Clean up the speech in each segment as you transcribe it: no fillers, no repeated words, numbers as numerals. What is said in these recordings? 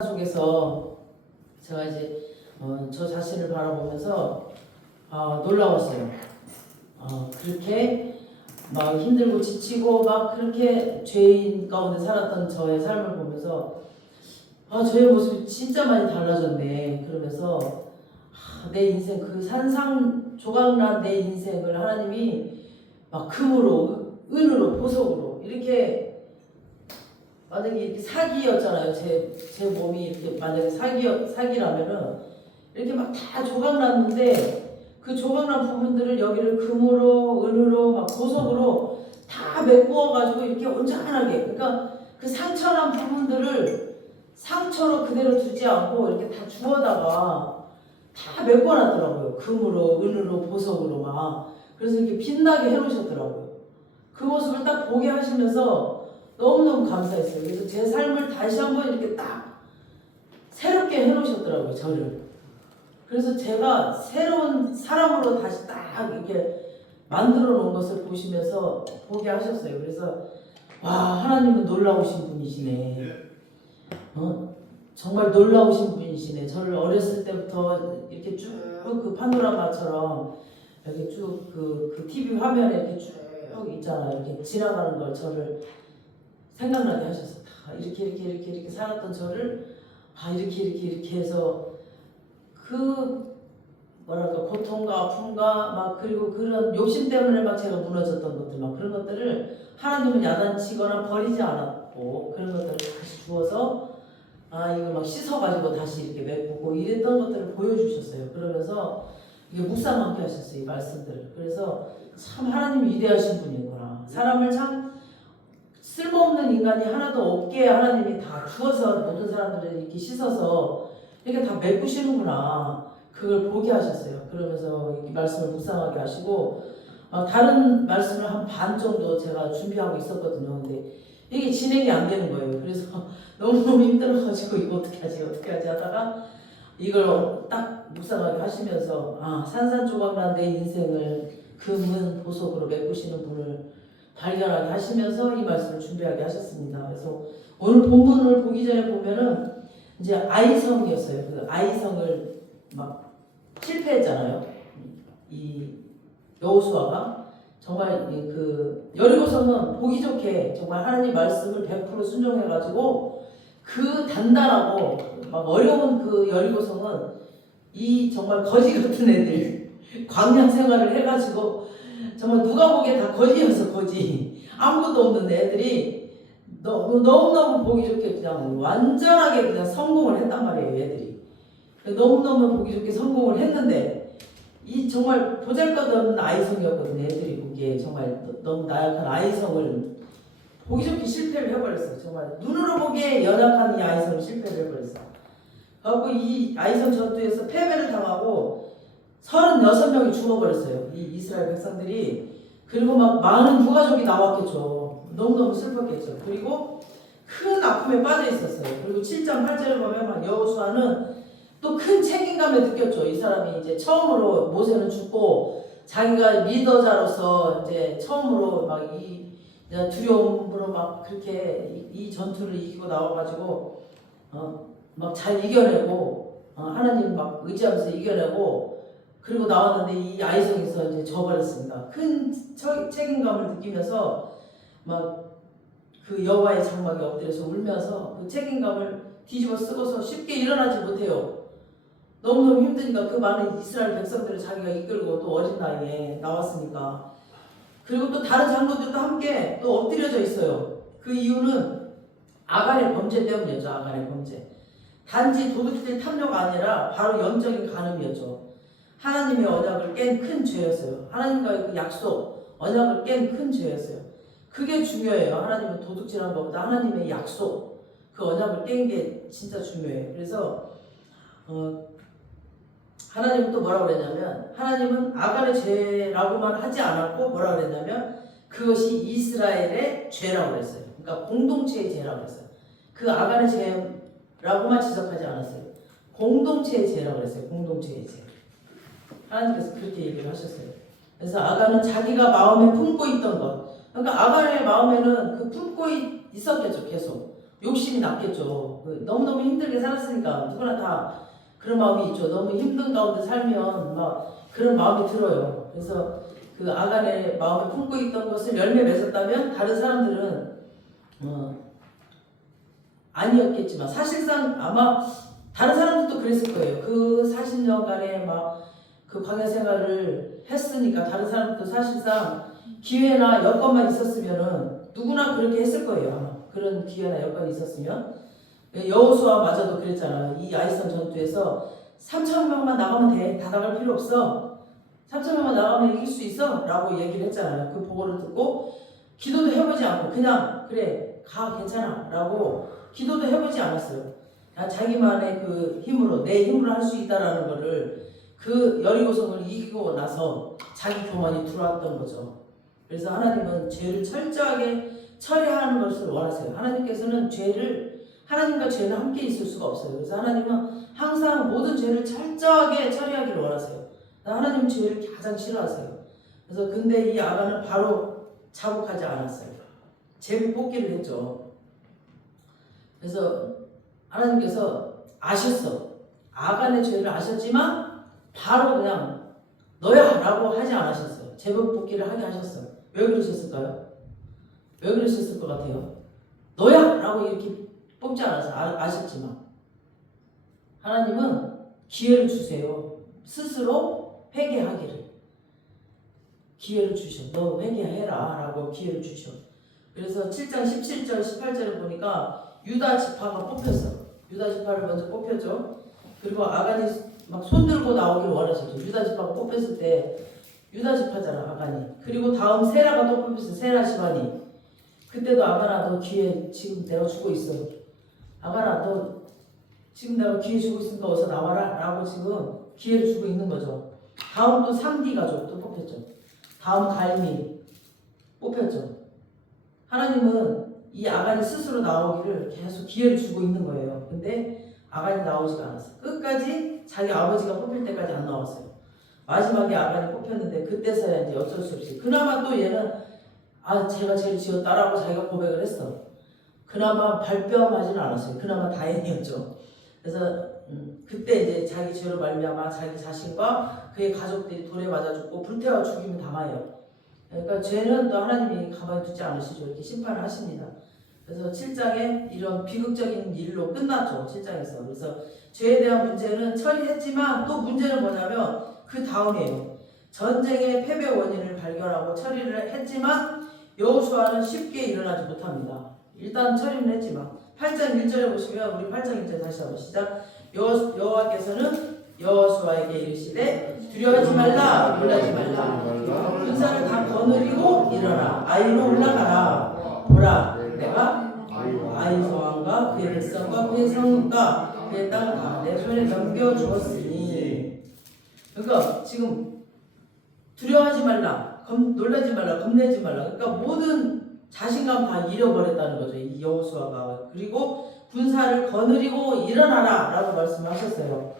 속에서 제가 이제 저 자신을 바라보면서 놀라웠어요. 그렇게 막 힘들고 지치고 막 그렇게 죄인 가운데 살았던 저의 삶을 보면서 저의 모습이 진짜 많이 달라졌네. 그러면서 내 인생 그 산상조각난 내 인생을 하나님이 막 금으로 은으로 보석으로 이렇게 만약에 이렇게 사기였잖아요. 제 몸이 이렇게 만약에 사기라면은 이렇게 막 다 조각났는데 그 조각난 부분들을 여기를 금으로 은으로 막 보석으로 다 메꾸어가지고 이렇게 온전하게 그러니까 그 상처난 부분들을 상처로 그대로 두지 않고 이렇게 다 주워다가 다 메꿔놨더라고요. 금으로 은으로 보석으로 막 그래서 이렇게 빛나게 해놓으셨더라고요. 그 모습을 딱 보게 하시면서 너무너무 감사했어요. 그래서 제 삶을 다시 한번 이렇게 딱 새롭게 해놓으셨더라고요, 저를. 그래서 제가 새로운 사람으로 다시 딱 이렇게 만들어 놓은 것을 보시면서 보게 하셨어요. 그래서 와, 하나님은 놀라우신 분이시네. 정말 놀라우신 분이시네. 저를 어렸을 때부터 이렇게 쭉 그 파노라마처럼 이렇게 쭉 그 TV 화면에 이렇게 쭉 있잖아요. 이렇게 지나가는 걸 저를 생각나게 하셔서 이렇게 살았던 저를 이렇게 해서 그 뭐랄까 고통과 아픔과 막 그리고 그런 욕심 때문에 막 제가 무너졌던 것들 막 그런 것들을 하나님은 야단치거나 버리지 않았고 그런 것들을 다시 주어서 이걸 막 씻어가지고 다시 이렇게 메꾸고 이랬던 것들을 보여주셨어요. 그러면서 이게 묵상하게 하셨어요, 이 말씀들을. 그래서 참 하나님이 위대하신 분이구나. 사람을 참 쓸모없는 인간이 하나도 없게 하나님이 다 주어서 모든 사람들을 이렇게 씻어서 이렇게 다 메꾸시는구나. 그걸 보게 하셨어요. 그러면서 이 말씀을 묵상하게 하시고 다른 말씀을 한 반 정도 제가 준비하고 있었거든요. 근데 이게 진행이 안 되는 거예요. 그래서 너무 힘들어가지고 이거 어떻게 하지 하다가 이걸 딱 묵상하게 하시면서 산산조각난 내 인생을 금은 보석으로 메꾸시는 분을 발견하게 하시면서 이 말씀을 준비하게 하셨습니다. 그래서 오늘 본문을 보기 전에 보면은 이제 아이성이었어요. 그 아이성을 막 실패했잖아요. 이 여호수아가 정말 그 여리고성은 보기 좋게 정말 하나님 말씀을 100% 순종해가지고 그 단단하고 막 어려운 그 여리고성은 이 정말 거지 같은 애들 광야 생활을 해가지고 정말 누가 보기에 다 거지였어. 거지 아무것도 없는 애들이 너무너무 보기 좋게 그냥 완전하게 그냥 성공을 했단 말이에요. 애들이 너무너무 보기 좋게 성공을 했는데 이 정말 보잘것없는 아이성이었거든요. 애들이 보기에 정말 너무 나약한 아이성을 보기 좋게 실패를 해버렸어요. 정말 눈으로 보기에 연약한 이 아이성을 실패를 해버렸어요. 그래서 이 아이성 전투에서 패배를 당하고 36명이 죽어버렸어요. 이 이스라엘 백성들이. 그리고 막 많은 유가족이 나왔겠죠. 너무너무 슬펐겠죠. 그리고 큰 아픔에 빠져 있었어요. 그리고 7장 8절을 보면 여호수아는 또 큰 책임감을 느꼈죠. 이 사람이 이제 처음으로 모세는 죽고 자기가 리더자로서 이제 처음으로 막 이 두려움으로 막 그렇게 이 전투를 이기고 나와가지고 막 잘 이겨내고 하나님 막 의지하면서 이겨내고 그리고 나왔는데 이 아이성에서 이제 져버렸습니다. 큰 책임감을 느끼면서 막 그 여호와의 장막에 엎드려서 울면서 그 책임감을 뒤집어 쓰고서 쉽게 일어나지 못해요. 너무너무 힘드니까 그 많은 이스라엘 백성들을 자기가 이끌고 또 어린 나이에 나왔으니까. 그리고 또 다른 장로들도 함께 또 엎드려져 있어요. 그 이유는 아간의 범죄 때문이었죠. 아간의 범죄. 단지 도둑질 탐욕가 아니라 바로 영적인 간음이었죠. 하나님의 언약을 깬 큰 죄였어요. 하나님과의 그 약속, 언약을 깬 큰 죄였어요. 그게 중요해요. 하나님은 도둑질한 것보다 하나님의 약속, 그 언약을 깬 게 진짜 중요해요. 그래서 하나님은 또 뭐라고 그랬냐면 하나님은 아간의 죄라고만 하지 않았고 뭐라고 그랬냐면 그것이 이스라엘의 죄라고 그랬어요. 그러니까 공동체의 죄라고 그랬어요. 그 아간의 죄라고만 지적하지 않았어요. 공동체의 죄라고 그랬어요. 공동체의 죄. 하나님께서 그렇게 얘기를 하셨어요. 그래서 아간은 자기가 마음에 품고 있던 것, 그러니까 아간의 마음에는 그 품고 있었겠죠. 계속 욕심이 났겠죠. 너무너무 힘들게 살았으니까 누구나 다 그런 마음이 있죠. 너무 힘든 가운데 살면 막 그런 마음이 들어요. 그래서 그 아간의 마음에 품고 있던 것을 열매 맺었다면 다른 사람들은 아니었겠지만 사실상 아마 다른 사람들도 그랬을 거예요. 그 40년간의 막 그 광야 생활을 했으니까 다른 사람들도 사실상 기회나 여건만 있었으면은 누구나 그렇게 했을 거예요. 아마 그런 기회나 여건이 있었으면 여호수아마저도 그랬잖아. 이 아이성 전투에서 3,000명만 나가면 돼. 다 나갈 필요 없어. 3,000명만 나가면 이길 수 있어. 라고 얘기를 했잖아요. 그 보고를 듣고 기도도 해보지 않고 그냥 그래 가 괜찮아 라고 기도도 해보지 않았어요. 자기만의 그 힘으로 내 힘으로 할 수 있다라는 거를 그 여리고성을 이기고 나서 자기 교만이 들어왔던 거죠. 그래서 하나님은 죄를 철저하게 처리하는 것을 원하세요. 하나님께서는 하나님과 죄는 함께 있을 수가 없어요. 그래서 하나님은 항상 모든 죄를 철저하게 처리하기를 원하세요. 하나님은 죄를 가장 싫어하세요. 그래서 근데 이 아간은 바로 자복하지 않았어요. 제비 뽑기를 했죠. 그래서 하나님께서 아셨어. 아간의 죄를 아셨지만 바로 그냥 너야 라고 하지 않으셨어요. 제법 뽑기를 하게 하셨어요. 왜 그러셨을까요? 왜 그러셨을 것 같아요? 너야 라고 이렇게 뽑지 않아서 아셨지만 하나님은 기회를 주세요. 스스로 회개하기를 기회를 주셔. 너 회개해라 라고 기회를 주셔. 그래서 7장 17절 18절을 보니까 유다 지파가 뽑혔어. 유다 지파를 먼저 뽑혔죠. 그리고 아간이 막 손들고 나오길 원하셨죠. 유다 지파가 뽑혔을 때 유다 지파잖아 아간이. 그리고 다음 세라가 또 뽑혔어. 세라 집안이. 그때도 아간아 너 기회 지금 내가 주고 있어. 아간아 너 지금 내가 기회 주고 있으니까 어서 나와라 라고 지금 기회를 주고 있는 거죠. 다음 또 상디 가족 또 뽑혔죠. 다음 갈미 뽑혔죠. 하나님은 이 아간이 스스로 나오기를 계속 기회를 주고 있는 거예요. 근데 아간이 나오지가 않았어요. 끝까지 자기 아버지가 뽑힐 때까지 안 나왔어요. 마지막에 아간이 뽑혔는데 그때서야 이제 어쩔 수 없이 그나마 또 얘는 제가 죄를 지었다라고 자기가 고백을 했어. 그나마 발뺌하지는 않았어요. 그나마 다행이었죠. 그래서 그때 이제 자기 죄로 말미암아 자기 자신과 그의 가족들이 돌에 맞아 죽고 불태워 죽임을 당해요. 그러니까 죄는 또 하나님이 가만히 두지 않으시죠. 이렇게 심판을 하십니다. 그래서 7장에 이런 비극적인 일로 끝났죠. 7장에서. 그래서 죄에 대한 문제는 처리했지만 또 문제는 뭐냐면 그 다음이에요. 전쟁의 패배 원인을 발견하고 처리를 했지만 여호수아는 쉽게 일어나지 못합니다. 일단 처리는 했지만 8장 1절에 보시면 우리 8장 1절 다시 한번 시작. 여호와께서는 여호수아에게 이르시되 두려워하지 말라 놀라지 말라 군사를 다 거느리고 일어나 아이로 올라가라. 보라 내가 아이성왕과 그의 백성과 그의 성읍과 그의 땅을 다 내 손에 넘겨주었으니. 그러니까 지금 두려워하지 말라 놀라지 말라 겁내지 말라. 그러니까 모든 자신감 다 잃어버렸다는 거죠. 이 여호수아가. 그리고 군사를 거느리고 일어나라 라고 말씀하셨어요.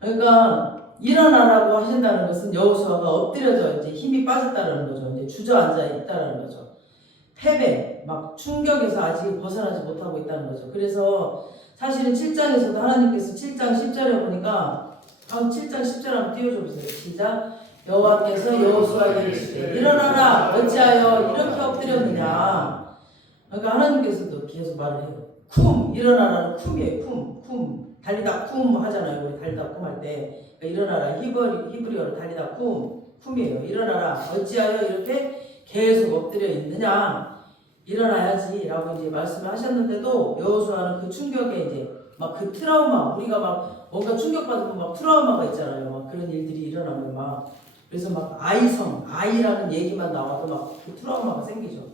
그러니까 일어나라고 하신다는 것은 여호수아가 엎드려져 이제 힘이 빠졌다는 거죠. 이제 주저앉아 있다는 거죠. 패배, 막 충격에서 아직 벗어나지 못하고 있다는 거죠. 그래서 사실은 7장에서도 하나님께서 7장 10절에 보니까 7장 10절 한번 띄워줘 보세요. 시작. 여호와께서 여호수아에게 이르시되 일어나라 어찌하여 이렇게 엎드렸느냐. 그러니까 하나님께서도 계속 말을 해요. 쿰 일어나라는 쿰이에요. 쿰 달리다 쿰 하잖아요. 우리 달리다 쿰 할 때 그러니까 일어나라 히브리어로 달리다 쿰이에요. 일어나라 어찌하여 이렇게 계속 엎드려 있느냐. 일어나야지 라고 이제 말씀을 하셨는데도 여호수아는 그 충격에 이제 막 그 트라우마 우리가 막 뭔가 충격받으면 막 트라우마가 있잖아요. 막 그런 일들이 일어나면 막 그래서 막 아이라는 얘기만 나와도 막 그 트라우마가 생기죠.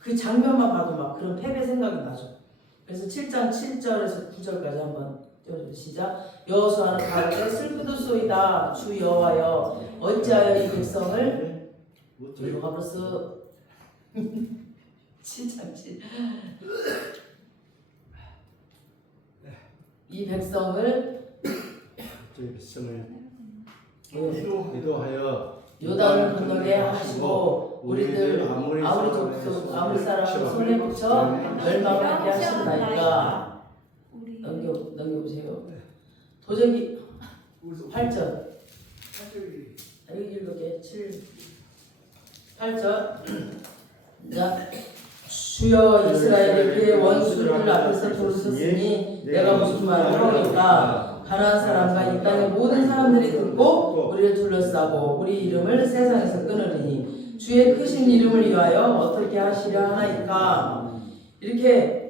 그 장면만 봐도 막 그런 패배 생각이 나죠. 그래서 7장 7절에서 9절까지 한번 띄워주세요. 시작. 여호수아는 가로되 슬프도소이다 주 여호와여 어찌하여 이 백성을 이리가 벌써 7장 7 이 백성을 기도하여 요단을 건너게 하시고 우리들 아무리 족속 아무리 사람을 손에 붙여 멸망하게 하신다니까. 도저히 8절. 여기 읽을게. 7, 8절. 자, 주여 이스라엘이 그의 원수들 앞에서 부르셨으니 내가 무슨 말을 하오리까. 가나안 사람과 이 땅의 모든 사람들이 듣고 우리를 둘러싸고 우리 이름을 세상에서 끊으리니 주의 크신 이름을 위하여 어떻게 하시려 하나이까. 이렇게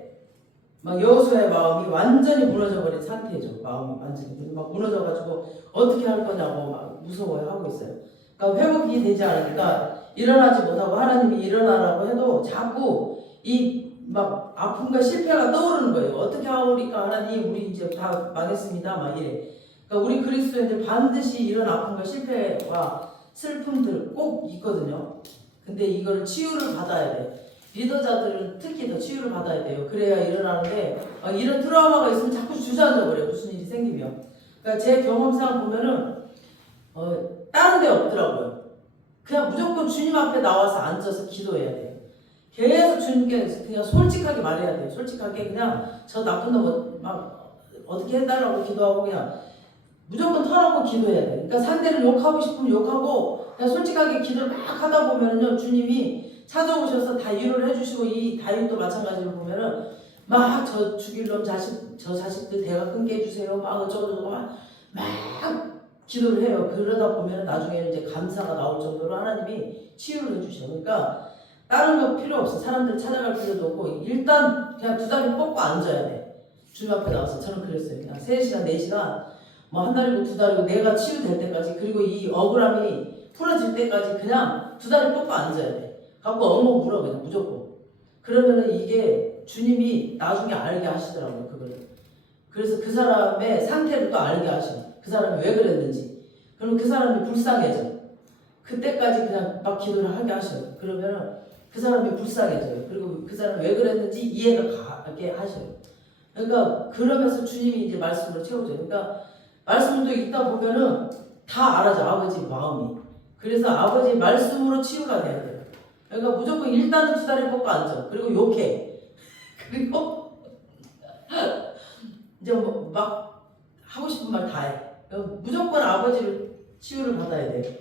막 여호수아의 마음이 완전히 무너져버린 상태죠. 마음이 완전히 막 무너져가지고 어떻게 할 거냐고 막 무서워하고 있어요. 그러니까 회복이 되지 않으니까 일어나지 못하고 하나님이 일어나라고 해도 자꾸 이 막 아픔과 실패가 떠오르는 거예요. 어떻게 하오리까 하나님, 우리 이제 다 망했습니다 막 이래. 그러니까 우리 그리스도인들 반드시 이런 아픔과 실패와 슬픔들 꼭 있거든요. 근데 이걸 치유를 받아야 돼. 리더자들은 특히 더 치유를 받아야 돼요. 그래야 일어나는데 이런 트라우마가 있으면 자꾸 주저앉아 버려요. 무슨 일이 생기면. 그러니까 제 경험상 보면은 다른 데 없더라고요. 그냥 무조건 주님 앞에 나와서 앉아서 기도해야 돼요. 계속 주님께 그냥 솔직하게 말해야 돼요. 솔직하게 그냥 저 나쁜 놈 막 어떻게 해달라고 기도하고 그냥 무조건 털어놓고 기도해야 돼요. 그러니까 상대를 욕하고 싶으면 욕하고 그냥 솔직하게 기도를 막 하다 보면은요, 주님이 찾아오셔서 다 위로를 해주시고, 이 다윗도 마찬가지로 보면은 막 저 죽일 놈 저 자식들 대가 끊게 해주세요. 막 어쩌고저쩌고 막 기도를 해요. 그러다 보면 나중에는 이제 감사가 나올 정도로 하나님이 치유를 해주셔요. 그러니까 다른 거 필요 없어. 사람들 찾아갈 필요도 없고 일단 그냥 두 다리 뻗고 앉아야 돼. 주님 앞에 나와서. 저는 그랬어요. 그냥 3시간 4시간 뭐 한 달이고 두 달이고 내가 치유될 때까지, 그리고 이 억울함이 풀어질 때까지 그냥 두 다리 뻗고 앉아야 돼. 갖고 엉엉 물어 그냥 무조건. 그러면은 이게 주님이 나중에 알게 하시더라고요. 그거를. 그래서 그 사람의 상태를 또 알게 하셔. 그 사람이 왜 그랬는지. 그러면 그 사람이 불쌍해져. 그때까지 그냥 막 기도를 하게 하셔요. 그러면은 그 사람이 불쌍해져요. 그리고 그 사람이 왜 그랬는지 이해가 가게 하셔요. 그러니까 그러면서 주님이 이제 말씀으로 채워줘요. 그러니까 말씀도 읽다 보면은 다 알아져. 아버지 마음이. 그래서 아버지 말씀으로 치유가 돼야 돼요. 그러니까 무조건 일단은 두 다리 뻗고 앉아. 그리고 욕해. 그리고 이제 뭐 막 하고 싶은 말 다 해. 무조건 아버지를 치유를 받아야 돼요.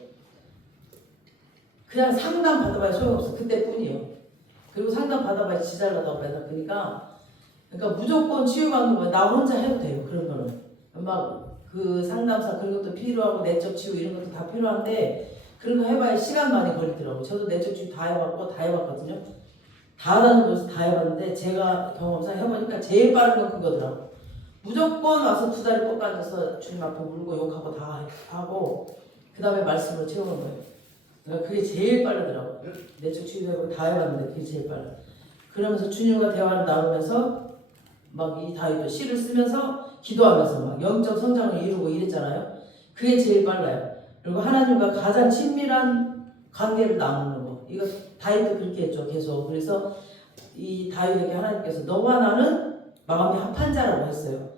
그냥 상담 받아봐야 소용없어. 그때뿐이에요. 그리고 상담 받아봐야 지잘나다고 맨날. 그러니까 무조건 치유받는 거야. 나 혼자 해도 돼요. 그런 거는 막 그 상담사 그런 것도 필요하고 내적 치유 이런 것도 다 필요한데 그런 거 해봐야 시간 많이 걸리더라고요. 저도 내적 치유 다 해봤거든요. 다 하다는 곳에서 다 해봤는데 제가 경험상 해보니까 제일 빠른 건 그거더라고요. 무조건 와서 두 다리 뻗고 앉아서 주님 앞에 울고 욕하고 다 하고 그 다음에 말씀으로 채우는 거예요. 그러니까 그게 제일 빠르더라고요. 내적 치유하고 다 해봤는데 그게 제일 빨라. 그러면서 주님과 대화를 나누면서 막 이 다윗도 시를 쓰면서 기도하면서 막 영적 성장을 이루고 이랬잖아요. 그게 제일 빨라요. 그리고 하나님과 가장 친밀한 관계를 나누는 거. 이거 다윗도 그렇게 했죠. 계속. 그래서 이 다윗에게 하나님께서 너와 나는 마음이 합한 자라고 했어요.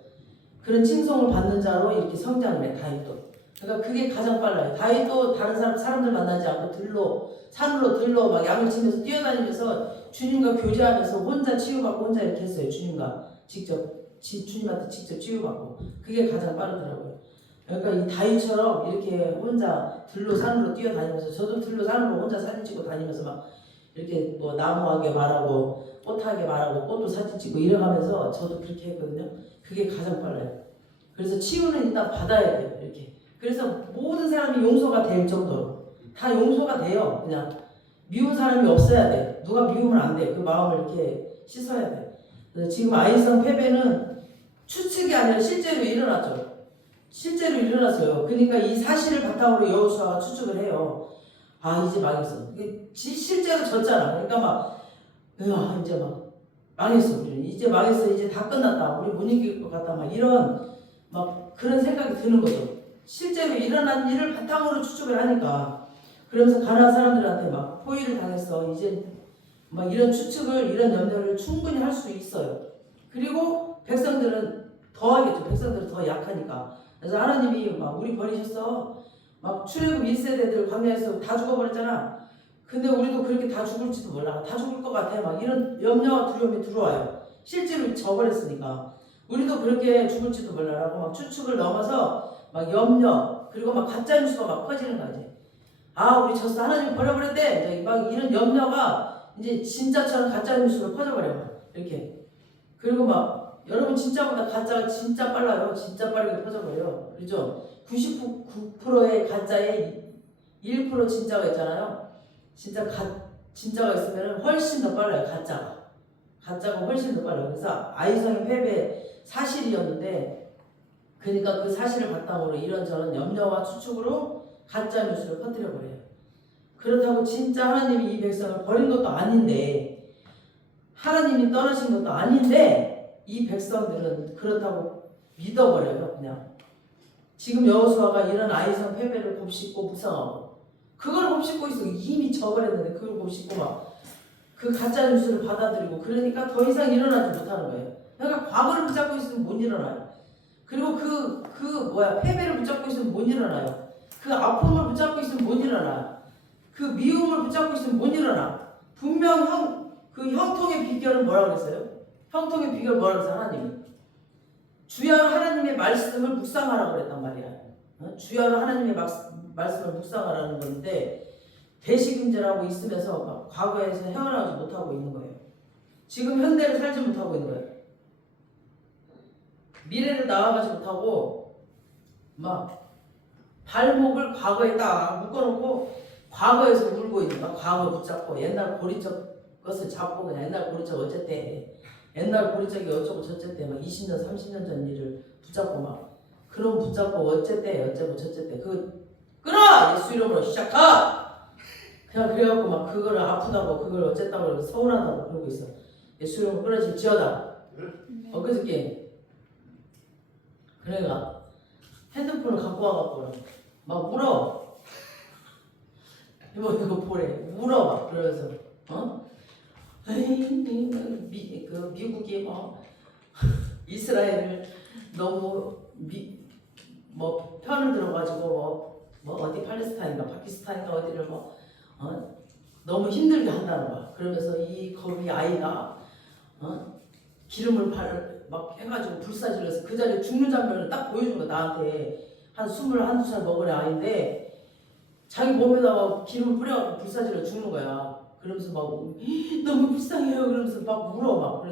그런 칭송을 받는 자로 이렇게 성장을 해, 다윗도. 그러니까 그게 가장 빨라요. 다윗도 다른 사람들 만나지 않고 산으로 막 양을 치면서 뛰어다니면서 주님과 교제하면서 혼자 치유받고 혼자 이렇게 했어요. 주님한테 직접 치유받고. 그게 가장 빠르더라고요. 그러니까 이 다윗처럼 이렇게 혼자 산으로 뛰어다니면서, 저도 산으로 혼자 사진 찍고 다니면서 막 이렇게 뭐 나무하게 말하고 꽃하게 말하고 꽃도 사진 찍고 이래가면서 저도 그렇게 했거든요. 그게 가장 빨라요. 그래서 치유는 일단 받아야 돼요. 이렇게. 그래서 모든 사람이 용서가 될 정도로 다 용서가 돼요. 그냥 미운 사람이 없어야 돼. 누가 미우면 안 돼. 그 마음을 이렇게 씻어야 돼. 그래서 지금 아이성 패배는 추측이 아니라 실제로 일어났죠. 실제로 일어났어요. 그러니까 이 사실을 바탕으로 여호수아가 추측을 해요. 아, 이제 망했어. 실제로 졌잖아. 그러니까 막 이제 막 망했어. 우리는 이제 망했어. 이제 다 끝났다. 우리 못 이길 것 같다. 막 이런 막 그런 생각이 드는 거죠. 실제로 일어난 일을 바탕으로 추측을 하니까. 그러면서 가나안 사람들한테 막 포위를 당했어. 이제 막 이런 추측을, 이런 염려를 충분히 할 수 있어요. 그리고 백성들은 더 하겠죠. 백성들은 더 약하니까. 그래서 하나님이 막 우리 버리셨어. 막 출애굽 1세대들 광야에서 다 죽어버렸잖아. 근데 우리도 그렇게 다 죽을지도 몰라. 다 죽을 것 같아. 막 이런 염려와 두려움이 들어와요. 실제로 져버렸으니까. 우리도 그렇게 죽을지도 몰라라고 막 추측을 넘어서 막 염려 그리고 막 가짜 뉴스가 막 퍼지는 거지. 아 우리 졌어 하나님 버려버렸대. 이제 막 이런 염려가 이제 진짜처럼 가짜 뉴스로 퍼져버려 이렇게. 그리고 막 여러분 진짜보다 가짜가 진짜 빨라요. 진짜 빠르게 퍼져버려요. 그죠? 99%의 가짜에 1% 진짜가 있잖아요. 진짜가 있으면 훨씬 더 빨라요. 가짜가 훨씬 더 빨라요. 그래서 아이성의 패배 사실이었는데 그러니까 그 사실을 바탕으로 이런저런 염려와 추측으로 가짜 뉴스를 퍼뜨려 버려요. 그렇다고 진짜 하나님이 이 백성을 버린 것도 아닌데 하나님이 떠나신 것도 아닌데 이 백성들은 그렇다고 믿어버려요. 그냥 지금 여호수아가 이런 아이성 패배를 곱씹고 묵상하고 그걸 곱씹고 있어. 이미 져버렸는데 그걸 곱씹고 막 그 가짜 뉴스를 받아들이고 그러니까 더 이상 일어나지 못하는 거예요. 그러니까 과거를 붙잡고 있으면 못 일어나요. 그리고 패배를 붙잡고 있으면 못 일어나요. 그 아픔을 붙잡고 있으면 못 일어나요. 그 미움을 붙잡고 있으면 못 일어나. 분명 그 형통의 비결은 뭐라고 그랬어요? 형통의 비결 뭐라고 그랬어요? 하나님이 주여 하나님의 말씀을 묵상하라고 그랬단 말이야. 주여 하나님의 말씀을 묵상하라는 건데 대식임제라고 있으면서 막 과거에서 헤어나오지 못하고 있는 거예요. 지금 현대를 살지 못하고 있는 거예요. 미래를 나아가지 못하고 막 발목을 과거에 딱 묶어놓고 과거에서 울고 있는 거야. 과거 붙잡고 옛날 고리적 것을 잡고 그냥 옛날 고리적 어쨌대. 옛날 고리적이 어쩌고 저쨌대. 막 20년 30년 전 일을 붙잡고 막 그럼 붙잡고 어쨌대 어쩌고 저쨌대. 그 끊어! 예수 이름으로 시작하! 그냥 그래갖고 막 그걸 아프다고 그걸 어쨌다고 그러고 서운하다고 그러고 있어. 예수 이름으로 끊어질지어다. 엊그저께 그래가 핸드폰을 갖고 와갖고 막 울어. 이거 보래. 울어 막 그러면서 미국이 뭐 이스라엘을 너무 편을 들어가지고 뭐 어디 팔레스타인가 파키스탄인가 어디를 너무 힘들게 한다는 거야. 그러면서 거기 아이가 기름을 막 해가지고 불사질러서 그 자리에 죽는 장면을 딱 보여준 거야. 나한테 한 21~22살 먹은 아이인데 자기 몸에다가 기름을 뿌려갖고 불사질러 죽는 거야. 그러면서 막 너무 불쌍해요. 그러면서 막 울어 막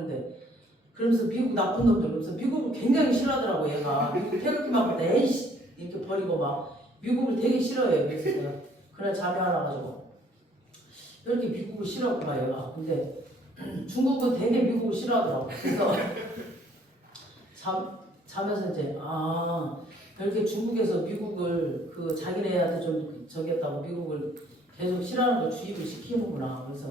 그러면서 미국 나쁜 놈들 그러면서 미국을 굉장히 싫어하더라고 얘가. 태극기만 에이씨 이렇게 버리고 막 미국을 되게 싫어해요. 그래서 내가 그날 자매 하나 가지고 이렇게 미국을 싫어하구만 얘가. 근데 중국은 되게 미국을 싫어하더라고. 그래서 자면서 이제 이렇게 중국에서 미국을 자기네한테 좀 저기 했다고 미국을 계속 싫어하는 걸 주입을 시키는구나. 그래서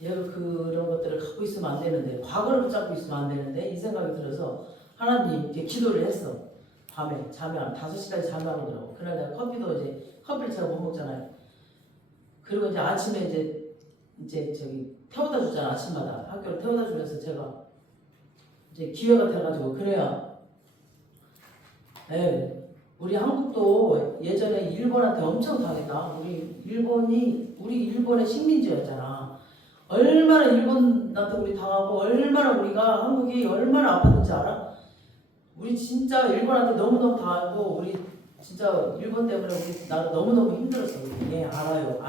얘가 그런 것들을 갖고 있으면 안 되는데 과거를 붙잡고 있으면 안 되는데 이 생각이 들어서 하나님 이렇게 기도를 했어. 밤에 자면 5시까지 잠하더라고. 그날 내가 커피를 제가 못 먹잖아요. 그리고 이제 아침에 이제 저기 태워다 주잖아. 아침마다 학교로 태워다 주면서 제가 이제 기회가 돼가지고 그래야 우리 한국도 예전에 일본한테 엄청 당했다. 우리 일본의 식민지였잖아. 얼마나 일본한테 우리 당하고 얼마나 한국이 얼마나 아팠는지 알아? 우리 진짜 일본한테 너무너무 당하고 우리 진짜 일본 때문에 우리 나도 너무너무 힘들었어. 얘 알아요.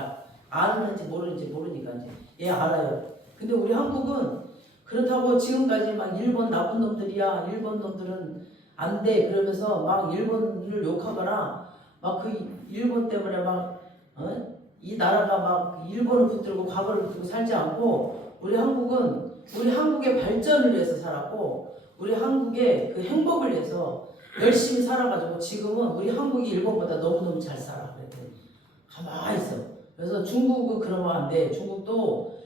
아는지 모르니까 이제 얘 알아요. 근데 우리 한국은 그렇다고 지금까지 막 일본 나쁜 놈들이야. 일본 놈들은 안 돼. 그러면서 막 일본을 욕하거나 막 그 일본 때문에 이 나라가 막 일본을 붙들고 과거를 붙들고 살지 않고 우리 한국의 발전을 위해서 살았고 우리 한국의 그 행복을 위해서 열심히 살아가지고 지금은 우리 한국이 일본보다 너무너무 잘 살아. 그랬더니 가만히 있어. 그래서 중국은 그러면 안 돼. 중국도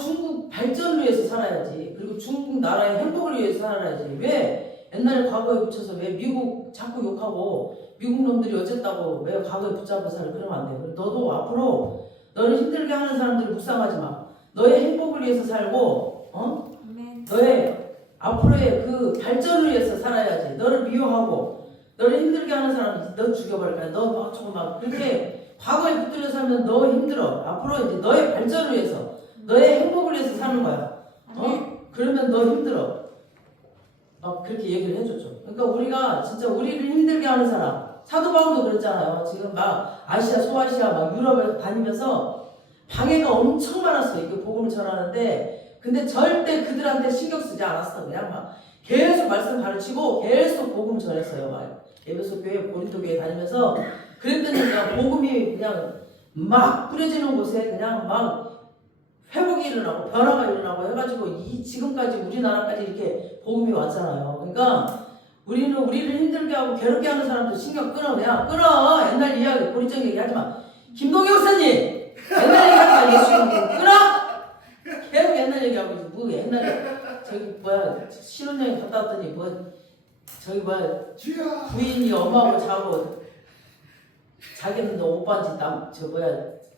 중국 발전을 위해서 살아야지. 그리고 중국 나라의 행복을 위해서 살아야지. 왜 옛날에 과거에 붙여서 왜 미국 자꾸 욕하고 미국 놈들이 어쨌다고 왜 과거에 붙잡고 살아. 그러면 안 돼. 너도 앞으로 너를 힘들게 하는 사람들을 묵상하지 마. 너의 행복을 위해서 살고 너의 앞으로의 그 발전을 위해서 살아야지. 너를 미워하고 너를 힘들게 하는 사람 너 죽여버릴 거야. 너 조금 막 그렇게 과거에 붙들려 살면 너 힘들어. 앞으로 이제 너의 발전을 위해서 너의 행복을 위해서 사는 거야. 그러면 너 힘들어. 막 그렇게 얘기를 해줬죠. 그러니까 우리가 진짜 우리를 힘들게 하는 사람, 사도 바울도 그랬잖아요. 지금 막 아시아, 소아시아, 막 유럽에 다니면서 방해가 엄청 많았어요. 이거 복음을 전하는데, 근데 절대 그들한테 신경 쓰지 않았어. 그냥 막 계속 말씀 가르치고 계속 복음 전했어요. 막 에베소 교회, 고린도 교회 다니면서 그랬더니 그냥 복음이 그냥 막 뿌려지는 곳에 그냥 막 회복이 일어나고 변화가 일어나고 해가지고 이 지금까지 우리나라까지 이렇게 복음이 왔잖아요. 그러니까 우리는 우리를 힘들게 하고 괴롭게 하는 사람들 신경 끊어. 그냥 끊어. 옛날 이야기 고리적 얘기 하지 마. 김동희 목사님 옛날 얘기하지 마. 예수 끊어. 계속 옛날 얘기하고 있어. 뭐 옛날에 저기 뭐야 신혼여행 갔다 왔더니 뭐 저기 뭐야 부인이 엄마하고 자고 자기는 너 오빠인지 저 뭐야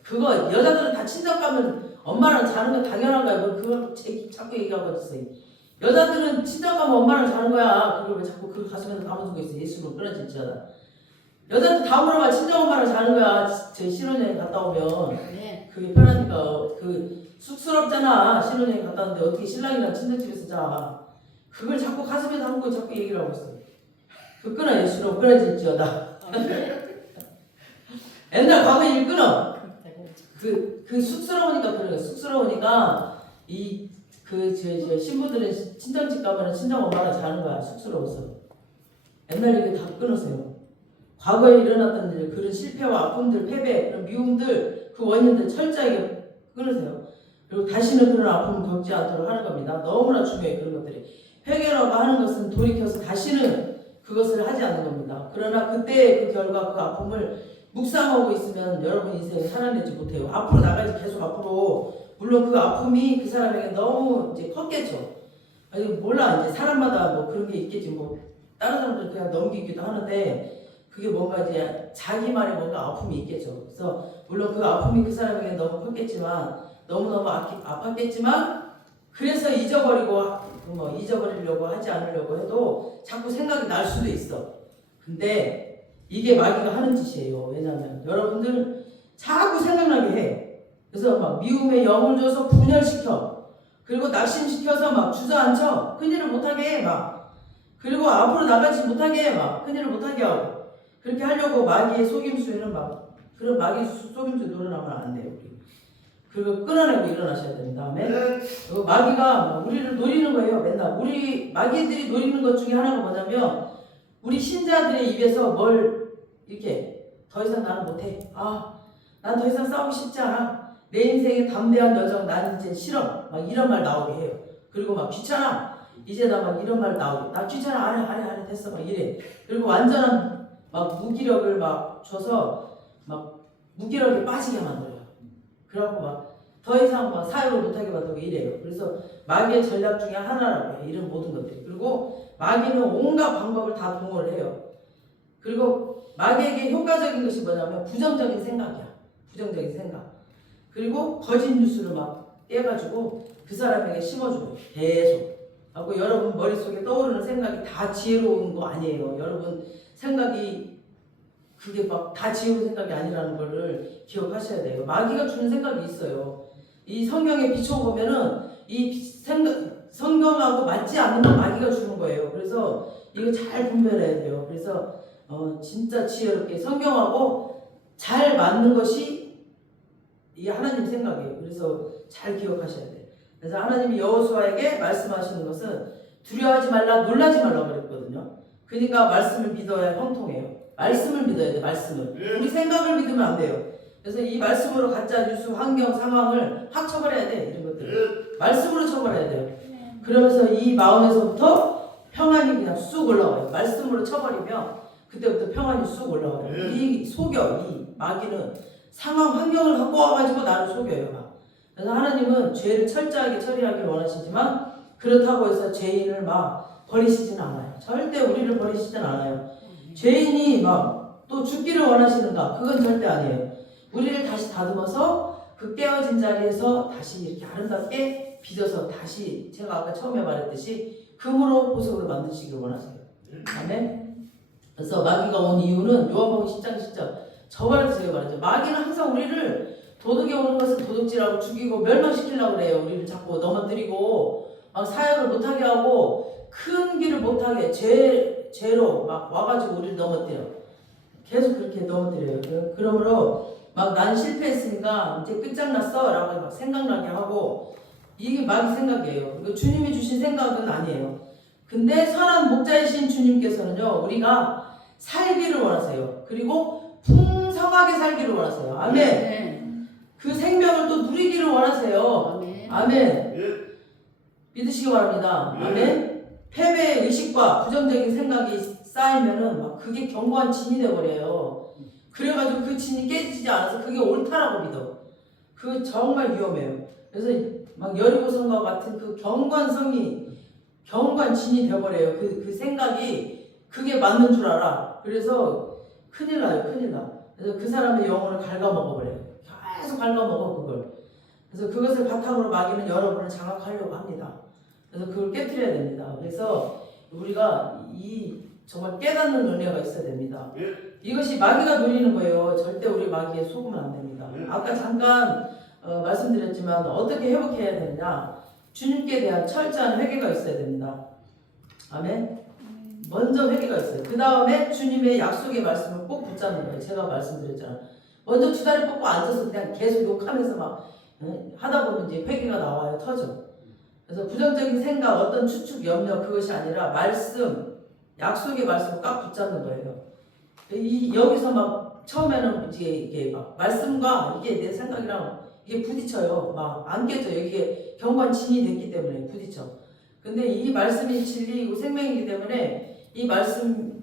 그거 여자들은 다 친정 가면 엄마랑 자는 거 당연한 거야. 그걸 자꾸 얘기하고 있어요. 여자들은 친정 가면 엄마랑 자는 거야. 그걸 왜 자꾸 그 가슴에서 담아두고 있어. 예수로 끊어진 지잖아. 여자들 다 물어봐. 친정 엄마랑 자는 거야. 제 신혼여행 갔다 오면 그게 편하니까. 그 쑥스럽잖아. 신혼여행 갔다 왔는데 어떻게 신랑이랑 친정집에서 자. 그걸 자꾸 가슴에 담고 자꾸 얘기를 하고 있어. 그 끊어. 예수로 끊어질지어다. 옛날 과거 일 끊어. 그 쑥스러우니까 그런 거야. 쑥스러우니까 저 신부들은 친정집 가면 친정 엄마랑 자는 거야. 쑥스러워서. 옛날 얘기 다 끊으세요. 과거에 일어났던 일, 그런 실패와 아픔들, 패배, 그런 미움들, 그 원인들 철저하게 끊으세요. 그리고 다시는 그런 아픔을 겪지 않도록 하는 겁니다. 너무나 중요해 그런 것들이. 회개라고 하는 것은 돌이켜서 다시는 그것을 하지 않는 겁니다. 그러나 그때 그 결과 그 아픔을 묵상하고 있으면 여러분 인생을 살아내지 못해요. 앞으로 나가야지. 계속 앞으로. 물론 그 아픔이 그 사람에게 너무 이제 컸겠죠. 아니 몰라. 이제 사람마다 뭐 그런 게 있겠지. 뭐 다른 사람들은 그냥 넘기기도 하는데 그게 뭔가 이제 자기만의 뭔가 아픔이 있겠죠. 그래서 물론 그 아픔이 그 사람에게 너무 컸겠지만 너무너무 아팠겠지만 그래서 잊어버리려고 하지 않으려고 해도 자꾸 생각이 날 수도 있어. 근데 이게 마귀가 하는 짓이에요. 왜냐하면 여러분들 자꾸 생각나게 해. 그래서 막 미움의 영을 줘서 분열시켜. 그리고 낙심시켜서 막 주저앉혀. 큰일을 못하게 해. 막. 그리고 앞으로 나가지 못하게 해. 막. 큰일을 못하게 하고. 그렇게 하려고 마귀의 속임수에는 막 그런 마귀 속임수 노려나면 안 돼요. 그리고 끊어내고 일어나셔야 됩니다. 아멘. 그리고 마귀가 우리를 노리는 거예요. 맨날. 마귀들이 노리는 것 중에 하나가 뭐냐면 우리 신자들의 입에서 뭘 이렇게 더 이상 나는 못해. 난 더 이상 싸우고 싶지 않아. 내 인생의 담대한 여정 난 이제 싫어. 막 이런 말 나오게 해요. 그리고 막 귀찮아. 이제 나 막 이런 말 나오게. 나 귀찮아. 안 해. 됐어. 막 이래. 그리고 완전한 막 무기력을 막 줘서 막 무기력에 빠지게 만들어요. 그래갖고 막 더 이상 막 사역을 못하게 만들고 이래요. 그래서 마귀의 전략 중에 하나라고 해요. 이런 모든 것들이. 그리고 마귀는 온갖 방법을 다 동원을 해요. 그리고 마귀에게 효과적인 것이 뭐냐면 부정적인 생각이야. 부정적인 생각. 그리고 거짓 뉴스를 막 떼가지고 그 사람에게 심어줘요. 계속. 하고 여러분 머릿속에 떠오르는 생각이 다 지혜로운 거 아니에요. 여러분 생각이 그게 막 다 지혜로운 생각이 아니라는 거를 기억하셔야 돼요. 마귀가 주는 생각이 있어요. 이 성경에 비춰보면은 이 성경하고 맞지 않는 건 마귀가 주는 거예요. 그래서 이거 잘 분별해야 돼요. 그래서 진짜 지혜롭게 성경하고 잘 맞는 것이 이 하나님 생각이에요. 그래서 잘 기억하셔야 돼요. 그래서 하나님이 여호수아에게 말씀하시는 것은 두려워하지 말라, 놀라지 말라 그랬거든요. 그러니까 말씀을 믿어야 형통해요. 말씀을 믿어야 돼. 말씀을. 우리 생각을 믿으면 안 돼요. 그래서 이 말씀으로 가짜 뉴스, 환경, 상황을 확 쳐버려야 돼. 이런 것들을 말씀으로 쳐버려야 돼요. 그러면서 이 마음에서부터 평안이 그냥 쑥 올라와요. 말씀으로 쳐버리면 그때부터 평안이 쑥 올라와요. 이 속여. 이 마귀는 상황, 환경을 갖고 와가지고 나를 속여요. 막. 그래서 하나님은 죄를 철저하게 처리하기를 원하시지만 그렇다고 해서 죄인을 막 버리시진 않아요. 절대 우리를 버리시진 않아요. 죄인이 막 또 죽기를 원하시는가? 그건 절대 아니에요. 우리를 다시 다듬어서 그 깨어진 자리에서 다시 이렇게 아름답게 빚어서 다시 제가 아까 처음에 말했듯이 금으로 보석으로 만드시길 원하세요. 아멘. 그래서 마귀가 온 이유는 요한복음 10장 10절 저번에도 제가 말했죠. 마귀는 항상 우리를 도둑이 오는 것은 도둑질하고 죽이고 멸망시키려고 그래요. 우리를 자꾸 넘어뜨리고 막 사역을 못하게 하고 큰 길을 못하게 죄로 막 와가지고 우리를 넘어뜨려. 계속 그렇게 넘어뜨려요. 그러므로 막 난 실패했으니까 이제 끝장났어 라고 막 생각나게 하고, 이게 마귀 생각이에요. 주님이 주신 생각은 아니에요. 근데 선한 목자이신 주님께서는요, 우리가 살기를 원하세요. 그리고 풍성하게 살기를 원하세요. 아멘. 그 생명을 또 누리기를 원하세요. 아멘. 믿으시기 바랍니다. 아멘. 패배의 의식과 부정적인 생각이 쌓이면은 막 그게 견고한 진이 되어버려요. 그래가지고 그 진이 깨지지 않아서 그게 옳다라고 믿어. 그거 정말 위험해요. 그래서 막 여리고성과 같은 그 견고한 진이 되어버려요. 그 생각이 그게 맞는 줄 알아. 그래서 큰일 나요. 큰일 나. 그래서 그 사람의 영혼을 갉아먹어버려요. 계속 갉아먹어 그걸. 그래서 그것을 바탕으로 마귀는 여러분을 장악하려고 합니다. 그래서 그걸 깨트려야 됩니다. 그래서 우리가 정말 깨닫는 은혜가 있어야 됩니다. 이것이 마귀가 노리는 거예요. 절대 우리 마귀에 속으면 안 됩니다. 아까 잠깐 말씀드렸지만 어떻게 회복해야 되느냐. 주님께 대한 철저한 회개가 있어야 됩니다. 아멘. 먼저 회개가 있어요. 그 다음에 주님의 약속의 말씀을 꼭 붙잡는 거예요. 제가 말씀드렸잖아요. 먼저 주다리 뻗고 앉아서 그냥 계속 욕하면서 막 하다 보면 이제 회개가 나와요. 터져. 그래서 부정적인 생각, 어떤 추측, 염려, 그것이 아니라 말씀, 약속의 말씀을 꽉 붙잡는 거예요. 여기서 막 처음에는 이게 막 말씀과 이게 내 생각이랑 이게 부딪혀요. 막 안 깨져요. 이게 견고한 진이 됐기 때문에 부딪혀. 근데 이 말씀이 진리이고 생명이기 때문에 이 말씀에다가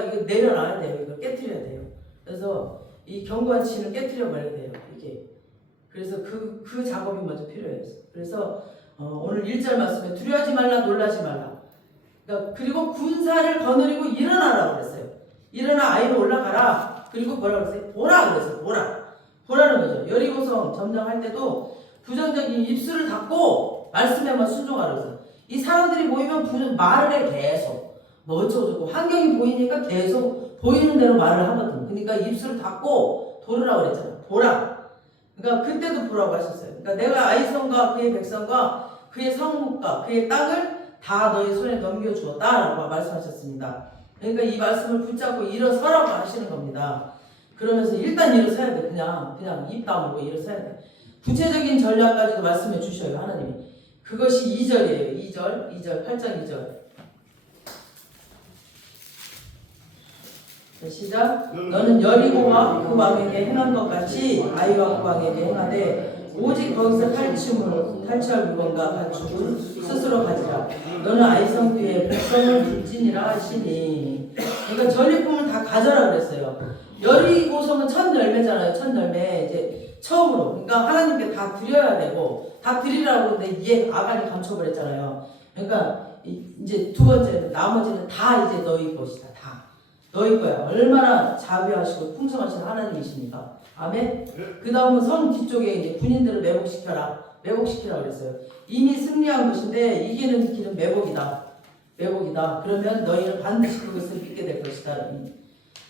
이거 내려놔야 돼요. 이걸 깨트려야 돼요. 그래서 이 견고한 진을 깨트려 버려야 돼요. 이게. 그래서 그 작업이 먼저 필요해요. 그래서 오늘 1절 말씀에 두려워하지 말라, 놀라지 말라. 그러니까 그리고 군사를 거느리고 일어나라고 그랬어요. 일어나 아이로 올라가라. 그리고 뭐라 그랬어요? 보라 그랬어요. 보라는 거죠. 여리고성 점령할 때도 부정적인 입술을 닫고 말씀에만 순종하라 그랬어요. 이 사람들이 모이면 말을 해 계속. 뭐 어쩌고저쩌고 환경이 보이니까 계속 보이는 대로 말을 하거든. 그러니까 입술을 닫고 돌으라고 그랬잖아요. 보라. 그러니까 그때도 보라고 하셨어요. 그러니까 내가 아이성과 그의 백성과 그의 성읍과 그의 땅을 다 너희 손에 넘겨주었다라고 말씀하셨습니다. 그러니까 이 말씀을 붙잡고 일어서라고 하시는 겁니다. 그러면서 일단 일어서야 돼. 그냥 입 다물고 일어서야 돼. 구체적인 전략까지도 말씀해 주셔요. 하나님이. 그것이 2절이에요. 2절 8장 2절. 시작. 너는 여리고와 그 왕에게 행한 것 같이 아이와 그 왕에게 행하되 오직 거기서 탈취할 물건과 가축을 스스로 가지라. 너는 아이성 뒤에 백성을 둘지니라 하시니. 그러니까 전리품을 다 가져라 그랬어요. 여리고성은 첫 열매잖아요. 첫 열매 이제 처음으로. 그러니까 하나님께 다 드려야 되고 다 드리라고 근데 얘 아간이 감춰버렸잖아요. 그러니까 이제 두 번째 나머지는 다 이제 너희 것이다. 다. 너희 거야. 얼마나 자비하시고 풍성하신 하나님이십니까? 아멘. 그 다음은 성 뒤쪽에 이제 군인들을 매복시키라 그랬어요. 이미 승리한 것인데 이기는 길은 매복이다. 그러면 너희는 반드시 그것을 믿게 될 것이다.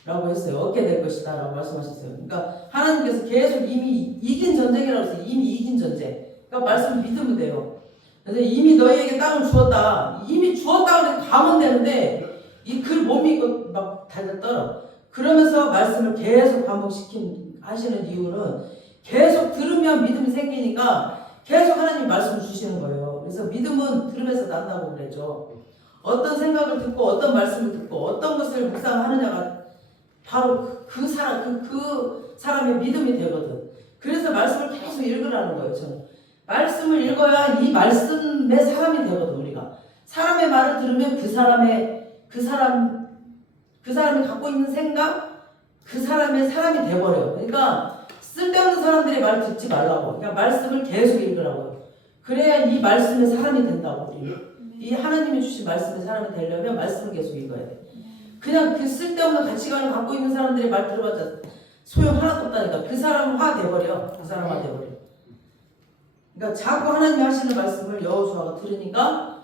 라고 했어요. 얻게 될 것이다. 라고 말씀하셨어요. 그러니까 하나님께서 계속 이미 이긴 전쟁이라고 했어요. 이미 이긴 전쟁. 그러니까 말씀을 믿으면 돼요. 그래서 이미 너희에게 땅을 주었다. 이미 주었다 그래서 가면 되는데 이 글 못 믿고 막 달려 떨어. 그러면서 말씀을 계속 하시는 이유는 계속 들으면 믿음이 생기니까 계속 하나님 말씀을 주시는 거예요. 그래서 믿음은 들으면서 난다고 그랬죠. 어떤 생각을 듣고 어떤 말씀을 듣고 어떤 것을 묵상하느냐가 바로 그 사람의 믿음이 되거든. 그래서 말씀을 계속 읽으라는 거예요. 저는 말씀을 읽어야 이 말씀의 사람이 되거든. 우리가 사람의 말을 들으면 그 사람이 갖고 있는 생각, 그 사람의 사람이 돼버려요. 그러니까 쓸데없는 사람들의 말을 듣지 말라고. 그냥 말씀을 계속 읽으라고요. 그래야 이 말씀의 사람이 된다고. 이 하나님이 주신 말씀의 사람이 되려면 말씀을 계속 읽어야 돼. 그냥 그 쓸데없는 가치관을 갖고 있는 사람들의 말 들어봤자 소용 하나도 없다니까. 그 사람은 화 돼버려. 그러니까 자꾸 하나님이 하시는 말씀을 여호수아가 들으니까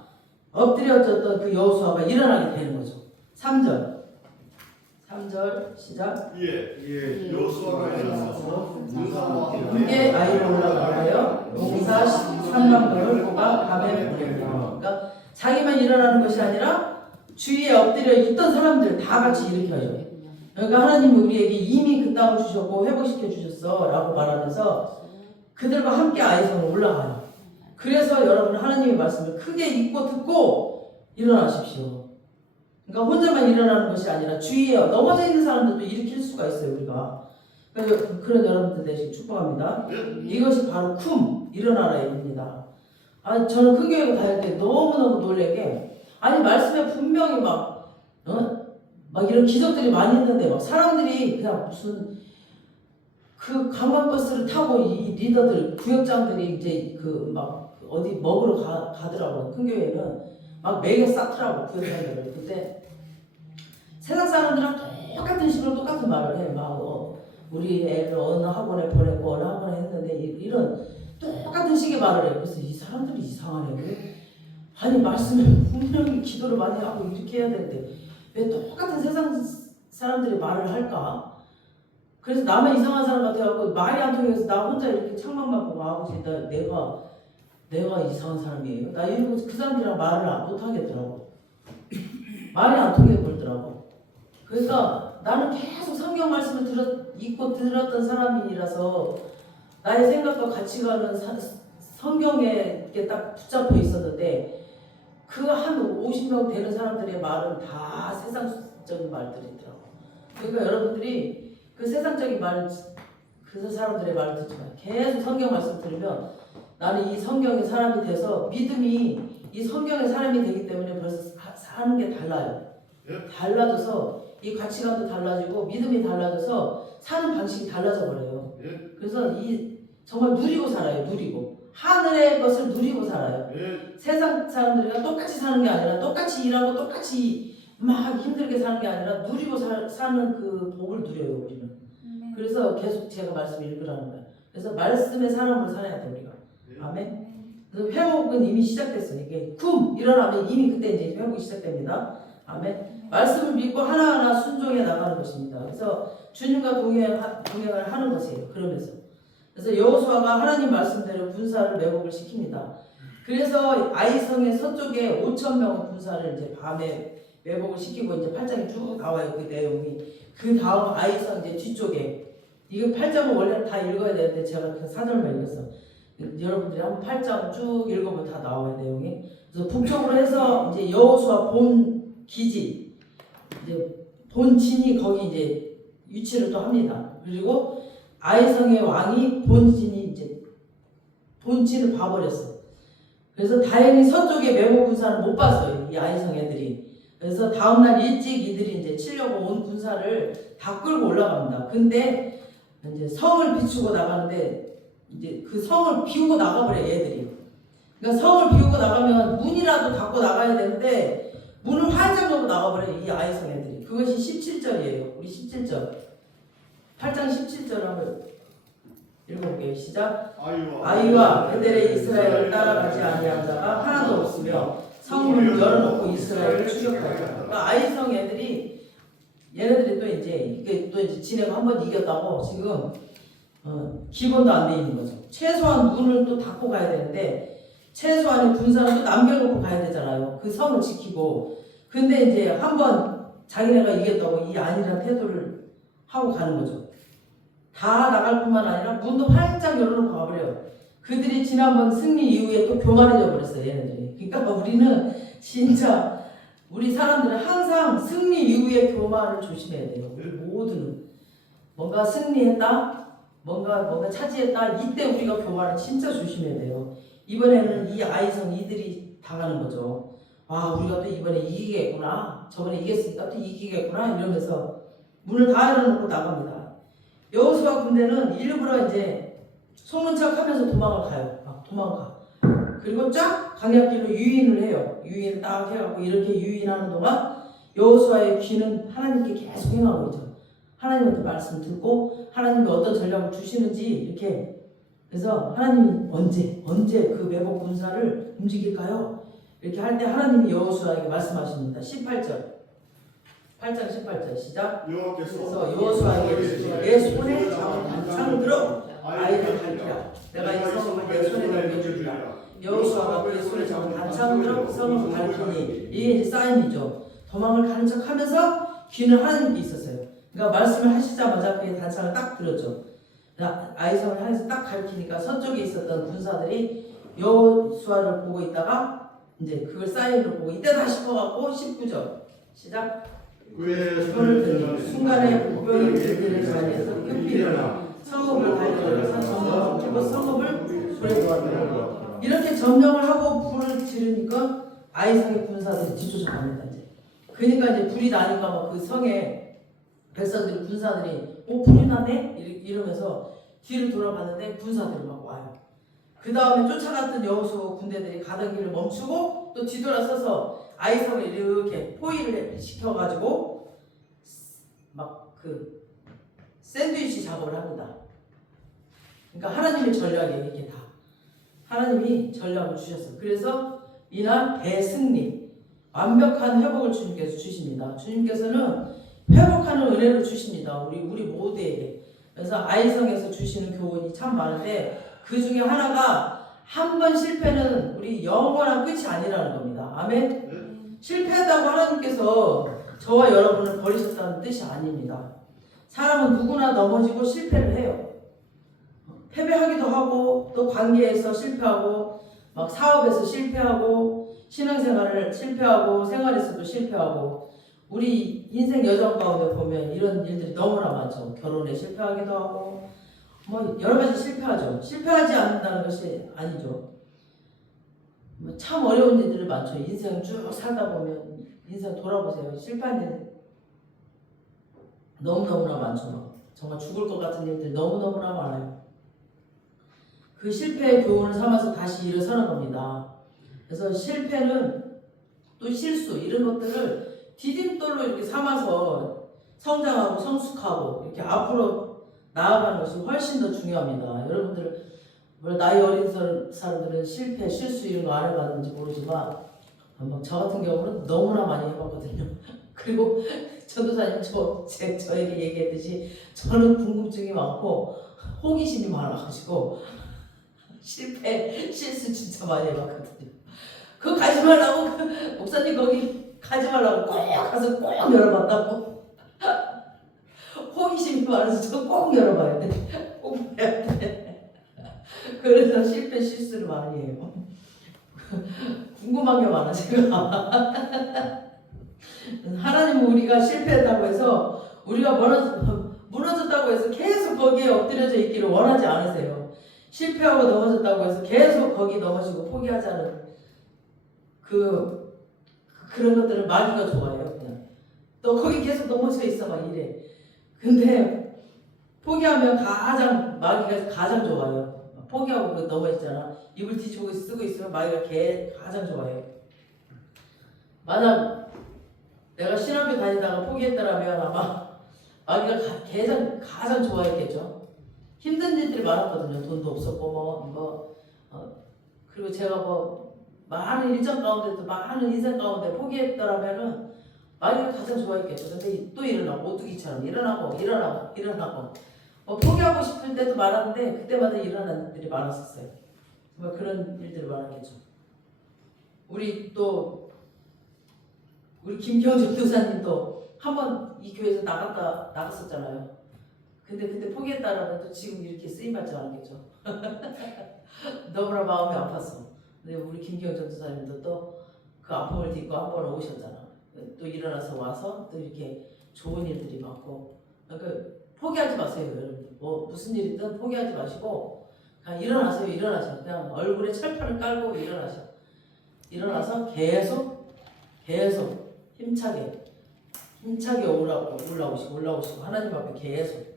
엎드려졌던 그 여호수아가 일어나게 되는 거죠. 3절 시작. 여호수아가 일어나서 함께 아이로 올라가요. 용사 3만 명을 뽑아 밤에 보내요. 그러니까 자기만 일어나는 것이 아니라 주위에 엎드려 있던 사람들 다 같이 일으켜요. 그러니까 하나님이 우리에게 이미 그 땅을 주셨고 회복시켜 주셨어 라고 말하면서 그들과 함께 아이성으로 올라가요. 그래서 여러분 하나님의 말씀을 크게 읽고 듣고 일어나십시오. 그러니까 혼자만 일어나는 것이 아니라 주위에 넘어져 있는 사람들도 일으킬 수가 있어요. 우리가. 그러니까 그런 여러분들 되시길 축복합니다. 이것이 바로 쿰 일어나라의 입니다. 저는 큰 교회 다닐 때 너무너무 놀래게 아니 말씀에 분명히 막 이런 기적들이 많이 있는데 막 사람들이 그냥 무슨 그 관광버스를 타고 이 리더들 구역장들이 이제 그 막 어디 먹으러 가더라고요. 큰 교회는 막 매겨 쌓더라고 구역장들을. 근데 세상 사람들랑 똑같은 식으로 똑같은 말을 해. 막 우리 애를 어느 학원에 보내고 어느 학원에 했는데 이런 똑같은 식의 말을 해. 그래서 이 사람들이 이상하네. 왜? 아니 말씀에 분명히 기도를 많이 하고 이렇게 해야 되는데 왜 똑같은 세상 사람들이 말을 할까? 그래서 나만 이상한 사람 같아갖고 말이 안 통해서 나 혼자 이렇게 창만 보고 아버지 내가 이상한 사람이에요. 나 이러고 그 사람들이랑 말을 못 하겠더라고. 말이 안 통해 버리더라고. 그러니까 나는 계속 성경 말씀을 읽고 들었던 사람이라서 나의 생각과 가치관은 성경에 딱 붙잡혀 있었는데 그 한 50명 되는 사람들의 말은 다 세상적인 말들이더라고. 그러니까 여러분들이 그 세상적인 말, 그 사람들의 말을 듣지 마. 계속 성경 말씀 들으면 나는 이 성경의 사람이 돼서 믿음이 이 성경의 사람이 되기 때문에 벌써 사는 게 달라요. 달라져서 이 가치관도 달라지고 믿음이 달라져서 사는 방식이 달라져 버려요. 그래서 이 정말 누리고 살아요. 누리고 하늘의 것을 누리고 살아요. 세상 사람들이랑 똑같이 사는 게 아니라 똑같이 일하고 똑같이 막 힘들게 사는 게 아니라 누리고 사는 그 복을 누려요. 우리는. 그래서 계속 제가 말씀을 읽으라는 거예요. 그래서 말씀의 사람으로 살아야 돼 우리가. 아멘. 그래서 회복은 이미 시작됐어요. 이게 쿰 일어나면 이미 그때 이제 회복이 시작됩니다. 아멘. 말씀을 믿고 하나하나 순종해 나가는 것입니다. 그래서 주님과 동행을 하는 것이에요. 그러면서 그래서 여호수아가 하나님 말씀대로 군사를 매복을 시킵니다. 그래서 아이성의 서쪽에 5,000명 군사를 이제 밤에 매복을 시키고 이제 8장이 쭉 나와요. 그 내용이. 그 다음 아이성 이제 뒤쪽에 이거 8장은 원래 다 읽어야 되는데 제가 그 사절만 읽었어. 여러분들이 한번 8장 쭉 읽어보면 다 나와요 내용이. 그래서 북쪽으로 해서 이제 여호수아 본 기지 이제 본진이 거기 이제 위치를 또 합니다. 그리고 아이성의 왕이 본진이 이제 본진을 봐버렸어. 그래서 다행히 서쪽에 매복 군사는 못 봤어요. 이 아이성 애들이. 그래서 다음날 일찍 이들이 이제 치려고 온 군사를 다 끌고 올라갑니다. 근데 이제 성을 비추고 나가는데 이제 그 성을 비우고 나가버려 얘들이. 그러니까 성을 비우고 나가면 문이라도 닫고 나가야 되는데 문을 활짝 열고 나가버려 이 아이성 애들이. 그것이 17절이에요. 우리 17절. 8장 17절 한번 읽어볼게요. 시작. 아이와 베델의 이스라엘을 따라가지 아니한 자가 하나도 없으며 성문을 열어놓고 이스라엘을 추격하였다. 그러니까 아이성 애들이 얘네들이 또 이제 이게 또 이제 지네가 한번 이겼다고 지금 기본도 안 돼 있는 거죠. 최소한 문을 또 닫고 가야 되는데 최소한의 군사는 또 남겨놓고 가야 되잖아요. 그 성을 지키고. 근데 이제 한번 자기네가 이겼다고 이 아니란 태도를 하고 가는 거죠. 다 나갈 뿐만 아니라 문도 활짝 열어놓고 가버려요. 그들이 지난번 승리 이후에 또 교만해져 버렸어요. 얘네들이. 그러니까 우리는 진짜 우리 사람들은 항상 승리 이후에 교만을 조심해야 돼요. 우리 모두는 뭔가 승리했다, 뭔가 차지했다, 이때 우리가 교만을 진짜 조심해야 돼요. 이번에는 이 아이성 이들이 당하는 거죠. 아, 우리가 또 이번에 이기겠구나, 저번에 이겼으니까 또 이기겠구나 이러면서 문을 다 열어놓고 나갑니다. 여호수아 군대는 일부러 이제 소문척하면서 도망을 가요. 막 도망가. 그리고 쫙 강약길로 유인을 해요. 유인 딱 해갖고 이렇게 유인하는 동안 여호수아의 귀는 하나님께 계속 행하고 있죠. 하나님한테 말씀 듣고 하나님이 어떤 전략을 주시는지 이렇게. 그래서 하나님이 언제 그 매복 군사를 움직일까요? 이렇게 할 때 하나님이 여호수아에게 말씀하십니다. 18절. 8장 18절 시작. 그래서 여호수아에게 내 손에 잡은 단창을 들어 아이를 갈기라. 내가 이 성을 내 손에 넘겨주리라. 여호수아가 그의 손에 잡은 단창으로 성읍을 밝히니 이게 이제 사인이죠. 도망을 가는 척하면서 귀는 하나님께 있었어요. 그러니까 말씀을 하시자마자 그의 단창을 딱 들었죠. 아이성을 향해서 딱 가리키니까 서쪽에 있었던 군사들이 여호수아를 보고 있다가 이제 그걸 사인으로 보고 이때다 싶어갖고 19절 시작. 그의 손을 들고 순간에 목변을 들기를 자리에서 급히 일어나 성읍을 달려서 성읍을 불에 놓았더라. 이렇게 점령을 하고 불을 지르니까 아이성의 군사들이 뒤쫓아갑니다. 이제 그러니까 이제 불이 나니까 막 그 성에 백성들이 군사들이 불이 나네 이러면서 뒤를 돌아봤는데 군사들이 막 와요. 그 다음에 쫓아갔던 여호수아 군대들이 가던 길을 멈추고 또 뒤돌아서서 아이성을 이렇게 포위를 시켜가지고 막 그 샌드위치 작업을 합니다. 그러니까 하나님의 전략이에요. 이게 다 하나님이 전략을 주셨어요. 그래서 이날 대승리, 완벽한 회복을 주님께서 주십니다. 주님께서는 회복하는 은혜를 주십니다. 우리 모두에게. 그래서 아이성에서 주시는 교훈이 참 많은데 그 중에 하나가 한 번 실패는 우리 영원한 끝이 아니라는 겁니다. 아멘. 실패했다고 하나님께서 저와 여러분을 버리셨다는 뜻이 아닙니다. 사람은 누구나 넘어지고 실패를 해요. 패배하기도 하고 또 관계에서 실패하고 막 사업에서 실패하고 신앙생활을 실패하고 생활에서도 실패하고 우리 인생 여정 가운데 보면 이런 일들이 너무나 많죠. 결혼에 실패하기도 하고 뭐 여러 가지 실패하죠. 실패하지 않는다는 것이 아니죠. 참 어려운 일들이 많죠. 인생 쭉 살다 보면 인생 돌아보세요. 실패한 일 너무너무나 많죠. 정말 죽을 것 같은 일들 너무너무나 많아요. 그 실패의 교훈을 삼아서 다시 일어서는 겁니다. 그래서 실패는 또 실수 이런 것들을 디딤돌로 이렇게 삼아서 성장하고 성숙하고 이렇게 앞으로 나아가는 것이 훨씬 더 중요합니다. 여러분들 나이 어린 사람들은 실패, 실수 이런 거 안 해봤는지 모르지만 저 같은 경우는 너무나 많이 해봤거든요. 그리고 전도사님 저에게 얘기했듯이 저는 궁금증이 많고 호기심이 많아가지고 실패, 실수 진짜 많이 해봤거든요. 그거 가지 말라고 목사님 거기 가지 말라고 꼭 가서 꼭 열어봤다고. 호기심이 많아서 저 꼭 열어봐야 돼. 꼭 해야 돼. 그래서 실패, 실수를 많이 해요. 궁금한 게 많아 제가. 하나님은 우리가 실패했다고 해서 우리가 무너졌다고 해서 계속 거기에 엎드려져 있기를 원하지 않으세요. 실패하고 넘어졌다고 해서 계속 거기 넘어지고 포기하자는 그런 것들은 마귀가 좋아해요. 그냥 너 거기 계속 넘어져 있어 막 이래. 근데 포기하면 마귀가 가장 좋아요. 포기하고 넘어 있잖아. 입을 뒤집고 쓰고 있으면 마귀가 가장 좋아해요. 만약 내가 신학교 다니다가 포기했더라면 아마 마귀가 가장 좋아했겠죠. 힘든 일들이 많았거든요. 돈도 없었고 그리고 제가 많은 일정 가운데도 많은 인생 가운데 포기했더라면은 마귀가 가장 좋아했겠죠. 근데 또 일어나고 오뚜기처럼 일어나고 포기하고 싶을 때도 많았는데 그때마다 일어나는 일들이 많았었어요. 정말 그런 일들이 많았겠죠. 우리 김경준 교사님도 한번 이 교회에서 나갔었잖아요. 근데 그때 포기했다라면 또 지금 이렇게 쓰임받지 않았겠죠. 너무나 마음이 아팠어. 근데 우리 김경준 교사님도 또 그 아픔을 딛고 한 번 오셨잖아. 또 일어나서 와서 또 이렇게 좋은 일들이 많고. 그러니까 포기하지 마세요, 여러분. 무슨 일이든 포기하지 마시고 그냥 일어나세요. 그냥 얼굴에 철판을 깔고 일어나서 계속 힘차게 올라오시고 하나님 앞에 계속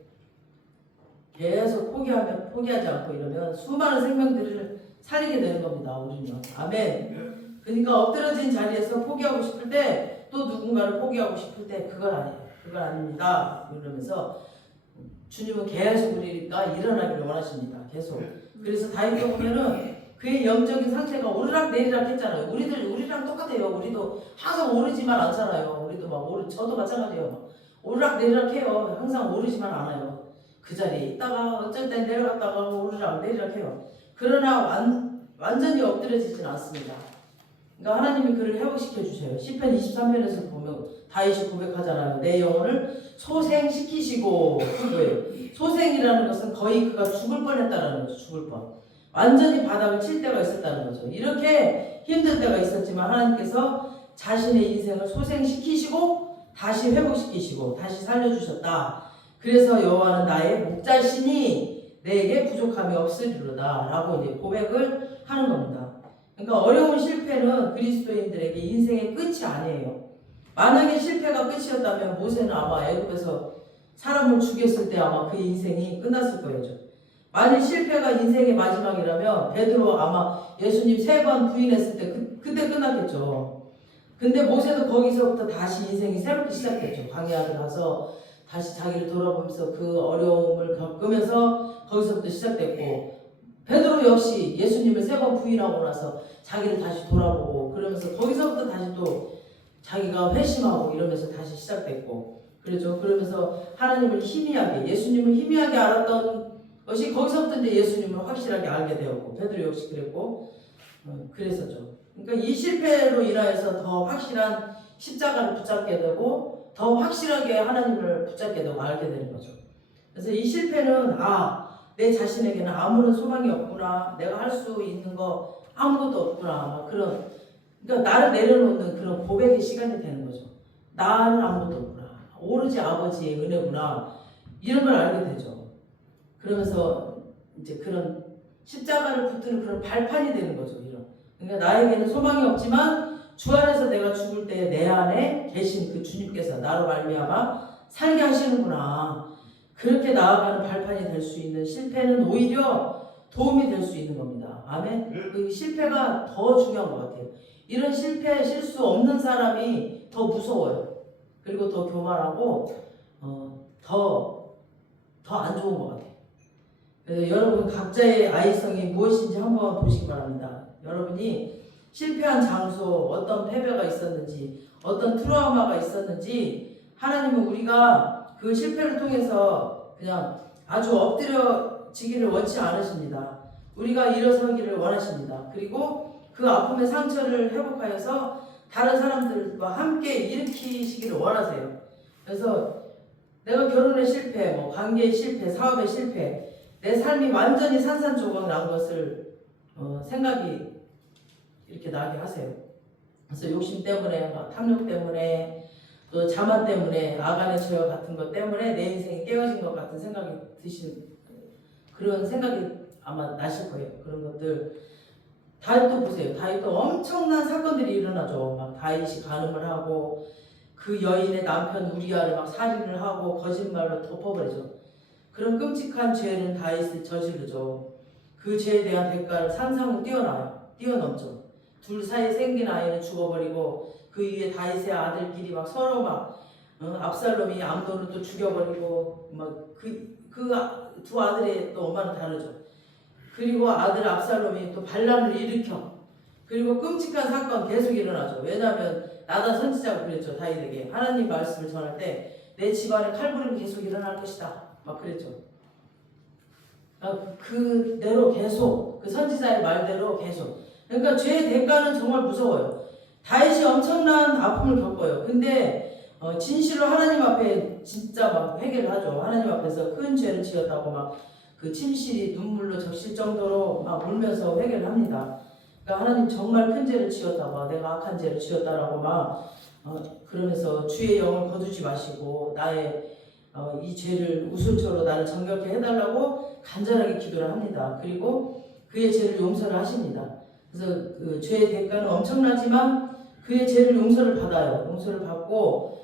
포기하지 않고 이러면 수많은 생명들을 살리게 되는 겁니다. 우리는. 아멘. 그러니까 엎드려진 자리에서 포기하고 싶을 때 또 누군가를 포기하고 싶을 때 그건 아닙니다. 이러면서 주님은 계속 우리가 일어나기를 원하십니다. 계속. 그래서 다윗도 보면은 그의 영적인 상태가 오르락내리락 했잖아요. 우리랑 똑같아요. 우리도 항상 오르지만 않잖아요. 우리도 저도 마찬가지예요. 오르락내리락 해요. 항상 오르지만 않아요. 그 자리에 있다가 어쩔 땐 내려갔다가 오르락내리락 해요. 그러나 완전히 엎드려지진 않습니다. 그러니까 하나님이 그를 회복시켜 주세요. 시편 23편에서 보면 다윗이 고백하잖아요. 내 영혼을 소생시키시고 그거예요. 소생이라는 것은 거의 그가 죽을 뻔했다라는 거죠. 죽을 뻔. 완전히 바닥을 칠 때가 있었다는 거죠. 이렇게 힘들 때가 있었지만 하나님께서 자신의 인생을 소생시키시고 다시 회복시키시고 다시 살려주셨다. 그래서 여호와는 나의 목자시니 내게 부족함이 없으리로다 라고 이제 고백을 하는 겁니다. 그러니까 어려운 실패는 그리스도인들에게 인생의 끝이 아니에요. 만약에 실패가 끝이었다면 모세는 아마 애굽에서 사람을 죽였을 때 아마 그 인생이 끝났을 거예요. 만일 실패가 인생의 마지막이라면 베드로 아마 예수님 3번 부인했을 때 그때 끝났겠죠. 근데 모세도 거기서부터 다시 인생이 새롭게 시작됐죠. 광야를 가서 다시 자기를 돌아보면서 그 어려움을 겪으면서 거기서부터 시작됐고, 베드로 역시 예수님을 3번 부인하고 나서 자기를 다시 돌아보고 그러면서 거기서부터 다시 또 자기가 회심하고 이러면서 다시 시작됐고, 그렇죠. 그러면서 하나님을 희미하게, 예수님을 희미하게 알았던 것이 거기서부터 이제 예수님을 확실하게 알게 되었고, 베드로 역시 그랬고, 그랬었죠. 그러니까 이 실패로 인하여서 더 확실한 십자가를 붙잡게 되고 더 확실하게 하나님을 붙잡게 되고 알게 되는 거죠. 그래서 이 실패는 내 자신에게는 아무런 소망이 없구나, 내가 할 수 있는 거 아무것도 없구나, 막 그런, 그러니까 나를 내려놓는 그런 고백의 시간이 되는 거죠. 나는 아무것도 없구나, 오로지 아버지의 은혜구나, 이런 걸 알게 되죠. 그러면서 이제 그런 십자가를 붙드는 그런 발판이 되는 거죠. 그러니까 나에게는 소망이 없지만 주 안에서 내가 죽을 때 내 안에 계신 그 주님께서 나로 말미암아 살게 하시는구나. 그렇게 나아가는 발판이 될 수 있는 실패는 오히려 도움이 될 수 있는 겁니다. 아멘. 그 실패가 더 중요한 것 같아요. 이런 실패, 실수 없는 사람이 더 무서워요. 그리고 더 교만하고 더 안 좋은 것 같아요. 그래서 여러분 각자의 아이성이 무엇인지 한번 보시기 바랍니다. 여러분이 실패한 장소, 어떤 패배가 있었는지, 어떤 트라우마가 있었는지, 하나님은 우리가 그 실패를 통해서 그냥 아주 엎드려지기를 원치 않으십니다. 우리가 일어서기를 원하십니다. 그리고 그 아픔의 상처를 회복하여서 다른 사람들과 함께 일으키시기를 원하세요. 그래서 내가 결혼의 실패, 관계의 실패, 사업의 실패, 내 삶이 완전히 산산조각 난 것을 생각이 이렇게 나게 하세요. 그래서 욕심 때문에, 탐욕 때문에, 또 자만 때문에, 아간의 죄와 같은 것 때문에 내 인생이 깨어진 것 같은 생각이 드시는, 그런 생각이 아마 나실 거예요. 그런 것들. 다윗도 보세요. 다윗도 엄청난 사건들이 일어나죠. 막 다윗이 간음을 하고 그 여인의 남편 우리아를 막 살인을 하고 거짓말로 덮어버리죠. 그런 끔찍한 죄는 다윗을 저지르죠. 그 죄에 대한 대가를 상상으로 뛰어넘죠. 둘 사이에 생긴 아이는 죽어버리고 그 위에 다윗의 아들끼리 막 서로 압살롬이 암논을 또 죽여버리고 그 두 아들의 또 엄마는 다르죠. 그리고 아들 압살롬이 또 반란을 일으켜, 그리고 끔찍한 사건 계속 일어나죠. 왜냐하면 나단 선지자가 그랬죠. 다윗에게 하나님 말씀을 전할 때 내 집안에 칼부림이 계속 일어날 것이다 막 그랬죠. 그대로 계속 그 선지자의 말대로 계속. 그러니까 죄의 대가는 정말 무서워요. 다윗이 엄청난 아픔을 겪어요. 근데 진실로 하나님 앞에 진짜 막 회개를 하죠. 하나님 앞에서 큰 죄를 지었다고 막 그 침실이 눈물로 적실 정도로 막 울면서 회개를 합니다. 그러니까 하나님 정말 큰 죄를 지었다고, 내가 악한 죄를 지었다라고 그러면서 주의 영을 거두지 마시고 나의 이 죄를 우슬초로 나를 정결케 해달라고 간절하게 기도를 합니다. 그리고 그의 죄를 용서를 하십니다. 그래서 그 죄의 대가는 엄청나지만 그의 죄를 용서를 받아요. 용서를 받고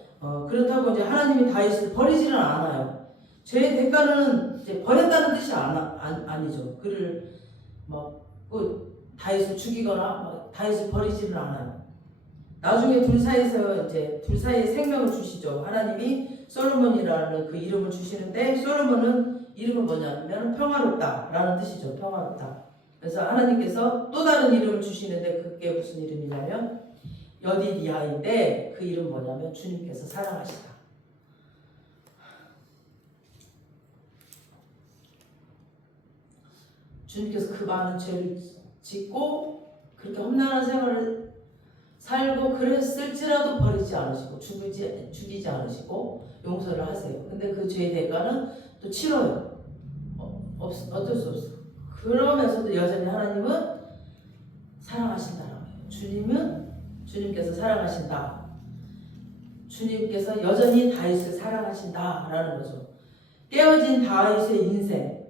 그렇다고 이제 하나님이 다윗을 버리지는 않아요. 죄의 대가는 이제 버렸다는 뜻이 아니죠. 그를 다윗을 죽이거나 다윗을 버리지는 않아요. 나중에 둘 사이에 생명을 주시죠. 하나님이 솔로몬이라는 그 이름을 주시는데, 솔로몬은 이름은 뭐냐면 평화롭다라는 뜻이죠. 평화롭다. 그래서 하나님께서 또 다른 이름을 주시는데 그게 무슨 이름이냐면 여디디아인데, 그 이름 뭐냐면 주님께서 사랑하시다. 주님께서 그 많은 죄를 짓고 그렇게 험난한 생활을 살고 그랬을지라도 버리지 않으시고 죽이지 않으시고 용서를 하세요. 근데 그 죄의 대가는 또 치러요. 어쩔 수 없어. 그러면서도 여전히 하나님은 사랑하신다라고 해요. 주님께서 사랑하신다. 주님께서 여전히 다윗을 사랑하신다라는 거죠. 깨어진 다윗의 인생,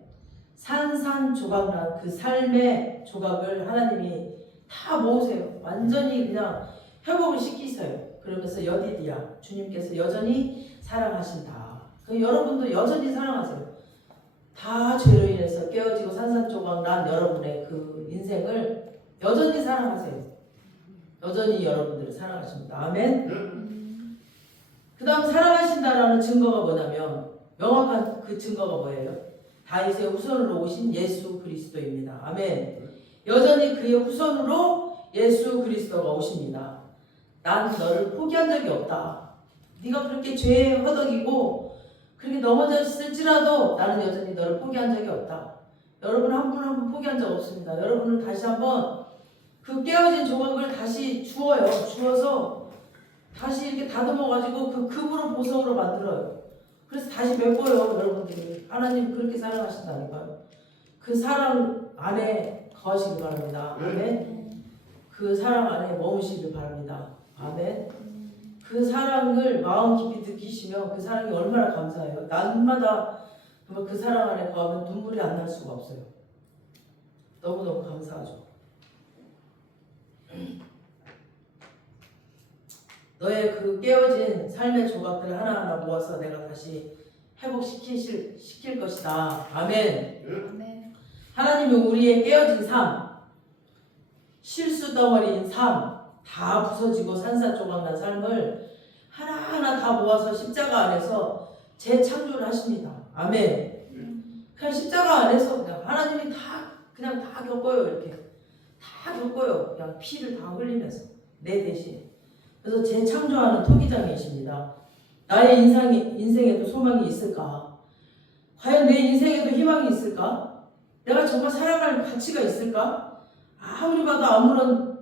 산산조각난 그 삶의 조각을 하나님이 다 모으세요. 완전히 그냥 회복을 시키세요. 그러면서 여디디야, 주님께서 여전히 사랑하신다. 여러분도 여전히 사랑하세요. 다 죄로 인해서 깨어지고 산산조각난 여러분의 그 인생을 여전히 사랑하세요. 여전히 여러분들을 사랑하십니다. 아멘. 그 다음 사랑하신다라는 증거가 뭐냐면 명확한 그 증거가 뭐예요? 다윗의 후손으로 오신 예수 그리스도입니다. 아멘. 여전히 그의 후손으로 예수 그리스도가 오십니다. 난 너를 포기한 적이 없다. 네가 그렇게 죄에 허덕이고 그렇게 넘어졌을지라도 나는 여전히 너를 포기한 적이 없다. 여러분 한 분 한 분 포기한 적 없습니다. 여러분은 다시 한번 그 깨어진 조각을 다시 주어요. 주어서 다시 이렇게 다듬어가지고 그 금으로 보석으로 만들어요. 그래서 다시 메꿔요. 여러분들이 하나님 그렇게 사랑하신다니까요. 그 사랑 안에 거하시기 바랍니다. 아멘. 그 사랑 안에 머무시길 바랍니다. 아멘. 그 사랑을 마음 깊이 느끼시면 그 사랑이 얼마나 감사해요. 날마다 그 사랑 안에 거하면 눈물이 안 날 수가 없어요. 너무너무 감사하죠. 너의 그 깨어진 삶의 조각들을 하나하나 모아서 내가 다시 회복시킬 것이다. 아멘. 아멘. 하나님은 우리의 깨어진 삶, 실수 덩어리인 삶, 다 부서지고 산산조각난 삶을 하나하나 다 모아서 십자가 안에서 재창조를 하십니다. 아멘. 그냥 십자가 안에서 그냥 하나님이 그냥 다 겪어요. 이렇게 다 겪어요. 그냥 피를 다 흘리면서 내 대신. 그래서 재창조하는 토기장이십니다. 나의 인생에도 소망이 있을까? 과연 내 인생에도 희망이 있을까? 내가 정말 살아갈 가치가 있을까? 아무리 봐도 아무런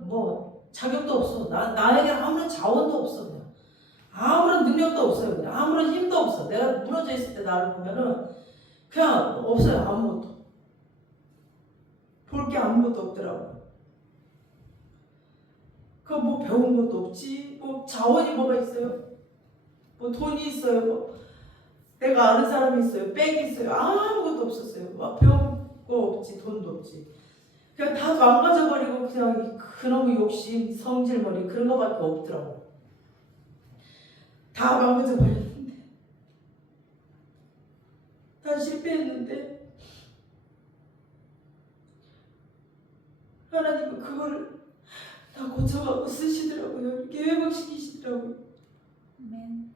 자격도 없어. 나에게 아무런 자원도 없어. 그냥. 아무런 능력도 없어요. 그냥. 아무런 힘도 없어. 내가 무너져 있을 때 나를 보면은 그냥 없어요. 아무것도. 볼 게 아무것도 없더라고요. 배운 것도 없지. 자원이 뭐가 있어요? 돈이 있어요. 내가 아는 사람이 있어요. 백이 있어요. 아무것도 없었어요. 배운 거 없지. 돈도 없지. 그냥 다 망가져버리고 그냥 그놈의 욕심, 성질머리 그런 거밖에 없더라고. 다 망가져버렸는데, 다 실패했는데 하나님은 그거를 다 고쳐갖고 쓰시더라고요. 이렇게 회복시키시더라고요. 아멘.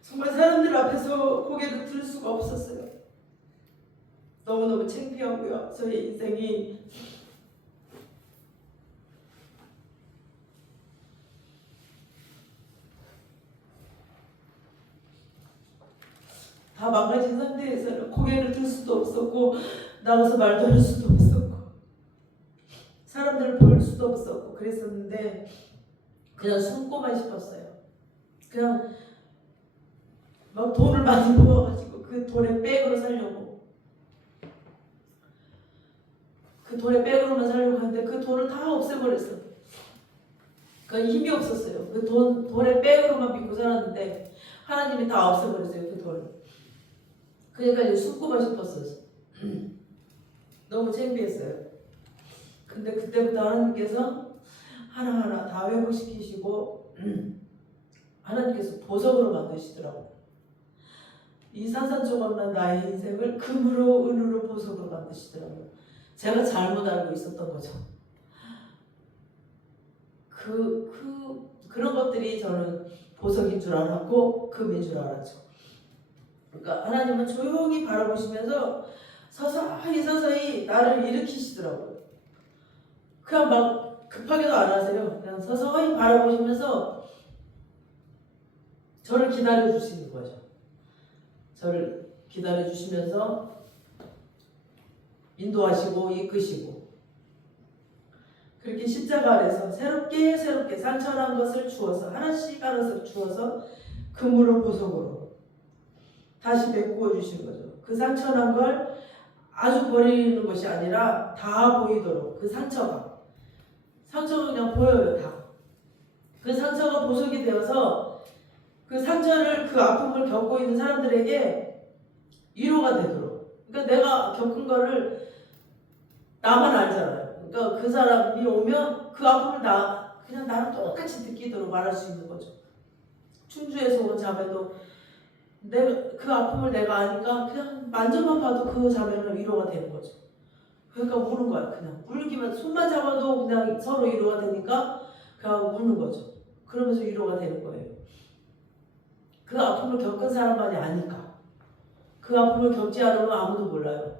정말 사람들 앞에서 고개를 들 수가 없었어요. 너무너무 창피하고요. 저의 인생이 다 망가진 상태에서는 고개를 들 수도 없었고 나가서 말도 할 수도 없었고 사람들을 볼 수도 없었고 그랬었는데 그냥 숨고만 싶었어요. 그냥 막 돈을 많이 모아가지고 그 돈에 백으로 살려고 그 돈에 백으로만 살려고 하는데 그 돈을 다 없애버렸어요. 그 힘이 없었어요. 그 돈에 백으로만 믿고 살았는데 하나님이 다 없애버렸어요. 그 돈을. 그러니까 이제 숨고만 싶었어요. 너무 창피했어요. 근데 그때부터 하나님께서 하나하나 다 회복시키시고 하나님께서 보석으로 만드시더라고요. 이 산산조각난 나의 인생을 금으로 은으로 보석으로 만드시더라고요. 제가 잘못 알고 있었던 거죠. 그런 것들이 저는 보석인 줄 알았고 금인 줄 알았죠. 그러니까 하나님은 조용히 바라보시면서 서서히 나를 일으키시더라고요. 그냥 막 급하게도 안 하세요. 그냥 서서히 바라보시면서 저를 기다려 주시는 거죠. 저를 기다려 주시면서 인도하시고 이끄시고 그렇게 십자가 아래서 새롭게 상처난 것을 주어서 하나씩 주어서 금으로 보석으로 다시 메꾸어 주신 거죠. 그 상처난 걸 아주 버리는 것이 아니라 다 보이도록 그 상처가 그냥 보여요. 다. 그 상처가 보석이 되어서 그 상처를 그 아픔을 겪고 있는 사람들에게 위로가 되도록. 그러니까 내가 겪은 거를 나만 알잖아요. 그러니까 그 사람이 오면 그 아픔을 그냥 나랑 똑같이 느끼도록 말할 수 있는 거죠. 충주에서 온 자매도 그 아픔을 내가 아니까 그냥 만져만 봐도 그 자매는 위로가 되는 거죠. 그러니까 우는 거야. 그냥 울기만 손만 잡아도 그냥 서로 위로가 되니까 그냥 우는 거죠. 그러면서 위로가 되는 거예요. 그 아픔을 겪은 사람만이 아니까. 그 아픔을 겪지 않으면 아무도 몰라요.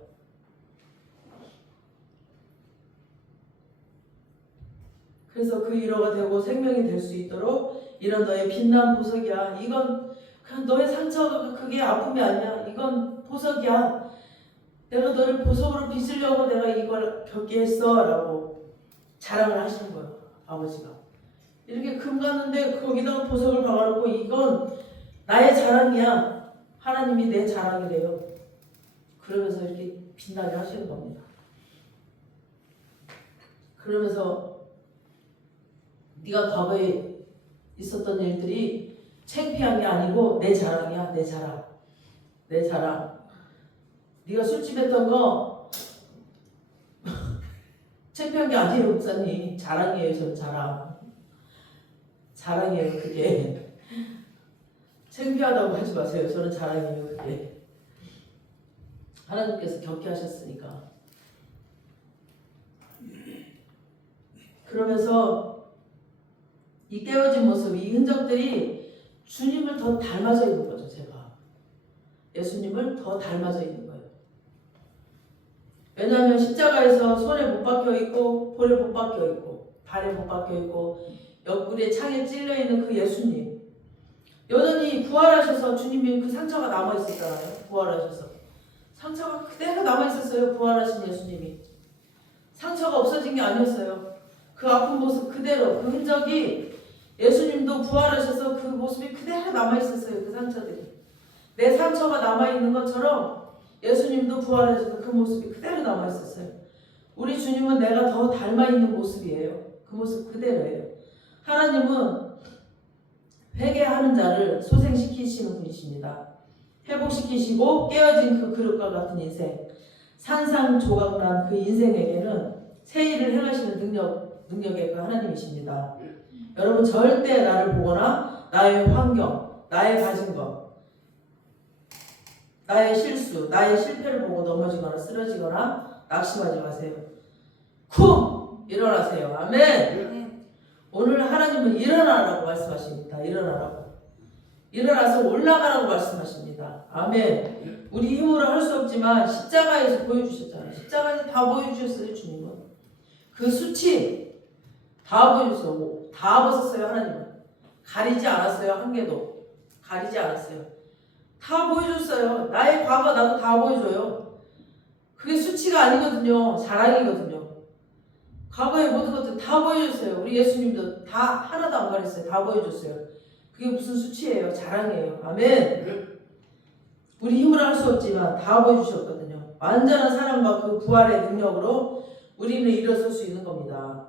그래서 그 위로가 되고 생명이 될 수 있도록 이런 너의 빛난 보석이야. 이건 그냥 너의 상처가 그게 아픔이 아니야. 이건 보석이야. 내가 너를 보석으로 빚으려고 내가 이걸 겪게 했어 라고 자랑을 하시는 거예요. 아버지가 이렇게 금 갔는데 거기다가 보석을 박아놓고 이건 나의 자랑이야. 하나님이 내 자랑이래요. 그러면서 이렇게 빛나게 하시는 겁니다. 그러면서 네가 과거에 있었던 일들이 창피한 게 아니고 내 자랑이야. 내 자랑. 내 자랑. 네가 술집했던 거 창피한 게 아니에요. 목사님. 자랑이에요. 전 자랑. 자랑이에요. 그게. 창피하다고 하지 마세요. 저는 자랑이에요. 그게. 하나님께서 겪게 하셨으니까. 그러면서 이 깨어진 모습, 이 흔적들이 주님을 더 닮아져 있는 거죠. 제가. 예수님을 더 닮아져 있는 거예요. 왜냐하면 십자가에서 손에 못 박혀 있고 볼에 못 박혀 있고 발에 못 박혀 있고 옆구리에 창에 찔려 있는 그 예수님 여전히 부활하셔서 주님이 그 상처가 남아 있었잖아요. 부활하셔서 상처가 그대로 남아 있었어요. 부활하신 예수님이 상처가 없어진 게 아니었어요. 그 아픈 모습 그대로 그 흔적이 예수님도 부활하셔서 그 모습이 그대로 남아 있었어요. 그 상처들이 내 상처가 남아 있는 것처럼 예수님도 부활하셔서 그 모습이 그대로 남아 있었어요. 우리 주님은 내가 더 닮아 있는 모습이에요. 그 모습 그대로예요. 하나님은 회개하는 자를 소생시키시는 분이십니다. 회복시키시고 깨어진 그 그릇과 같은 인생, 산산조각난 그 인생에게는 새 일을 행하시는 능력의 그 하나님이십니다. 여러분 절대 나를 보거나 나의 환경, 나의 가진 것, 나의 실수, 나의 실패를 보고 넘어지거나 쓰러지거나 낙심하지 마세요. 쿵! 일어나세요. 아멘. 오늘 하나님은 일어나라고 말씀하십니다. 일어나라고. 일어나서 올라가라고 말씀하십니다. 아멘. 우리 힘으로 할 수 없지만 십자가에서 보여주셨잖아요. 십자가에서 다 보여주셨어요. 주님은. 그 수치 다 보여주셨어요. 다 벗었어요. 하나님은. 가리지 않았어요. 한 개도. 가리지 않았어요. 다 보여줬어요. 나의 과거 나도 다 보여줘요. 그게 수치가 아니거든요. 자랑이거든요. 과거의 모든 것들 다 보여줬어요. 우리 예수님도 다 하나도 안 가렸어요. 다 보여줬어요. 그게 무슨 수치예요? 자랑이에요. 아멘. 우리 힘으로 할 수 없지만 다 보여주셨거든요. 완전한 사랑과 그 부활의 능력으로 우리는 일어설 수 있는 겁니다.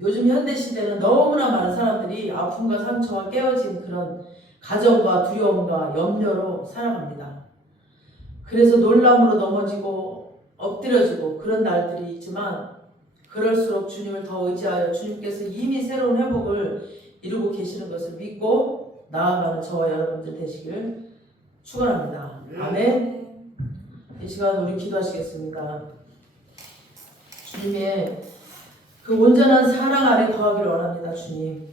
요즘 현대시대는 너무나 많은 사람들이 아픔과 상처와 깨어진 그런 가정과 두려움과 염려로 살아갑니다. 그래서 놀람으로 넘어지고 엎드려지고 그런 날들이 있지만 그럴수록 주님을 더 의지하여 주님께서 이미 새로운 회복을 이루고 계시는 것을 믿고 나아가는 저와 여러분들 되시길 축원합니다. 아멘. 이 시간 우리 기도하시겠습니다. 주님의 그 온전한 사랑 안에 거하기를 원합니다. 주님.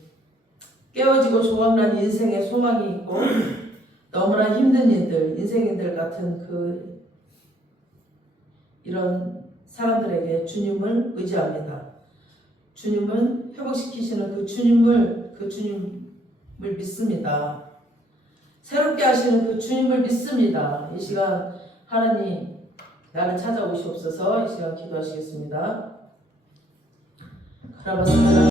깨어지고 조각난 인생에 소망이 있고 너무나 힘든 일들, 인생인들 같은 그 이런 사람들에게 주님을 의지합니다. 주님은 회복시키시는 그 주님을 믿습니다. 새롭게 하시는 그 주님을 믿습니다. 이 시간 하나님 나를 찾아오시옵소서. 이 시간 기도하시겠습니다. 라바스타라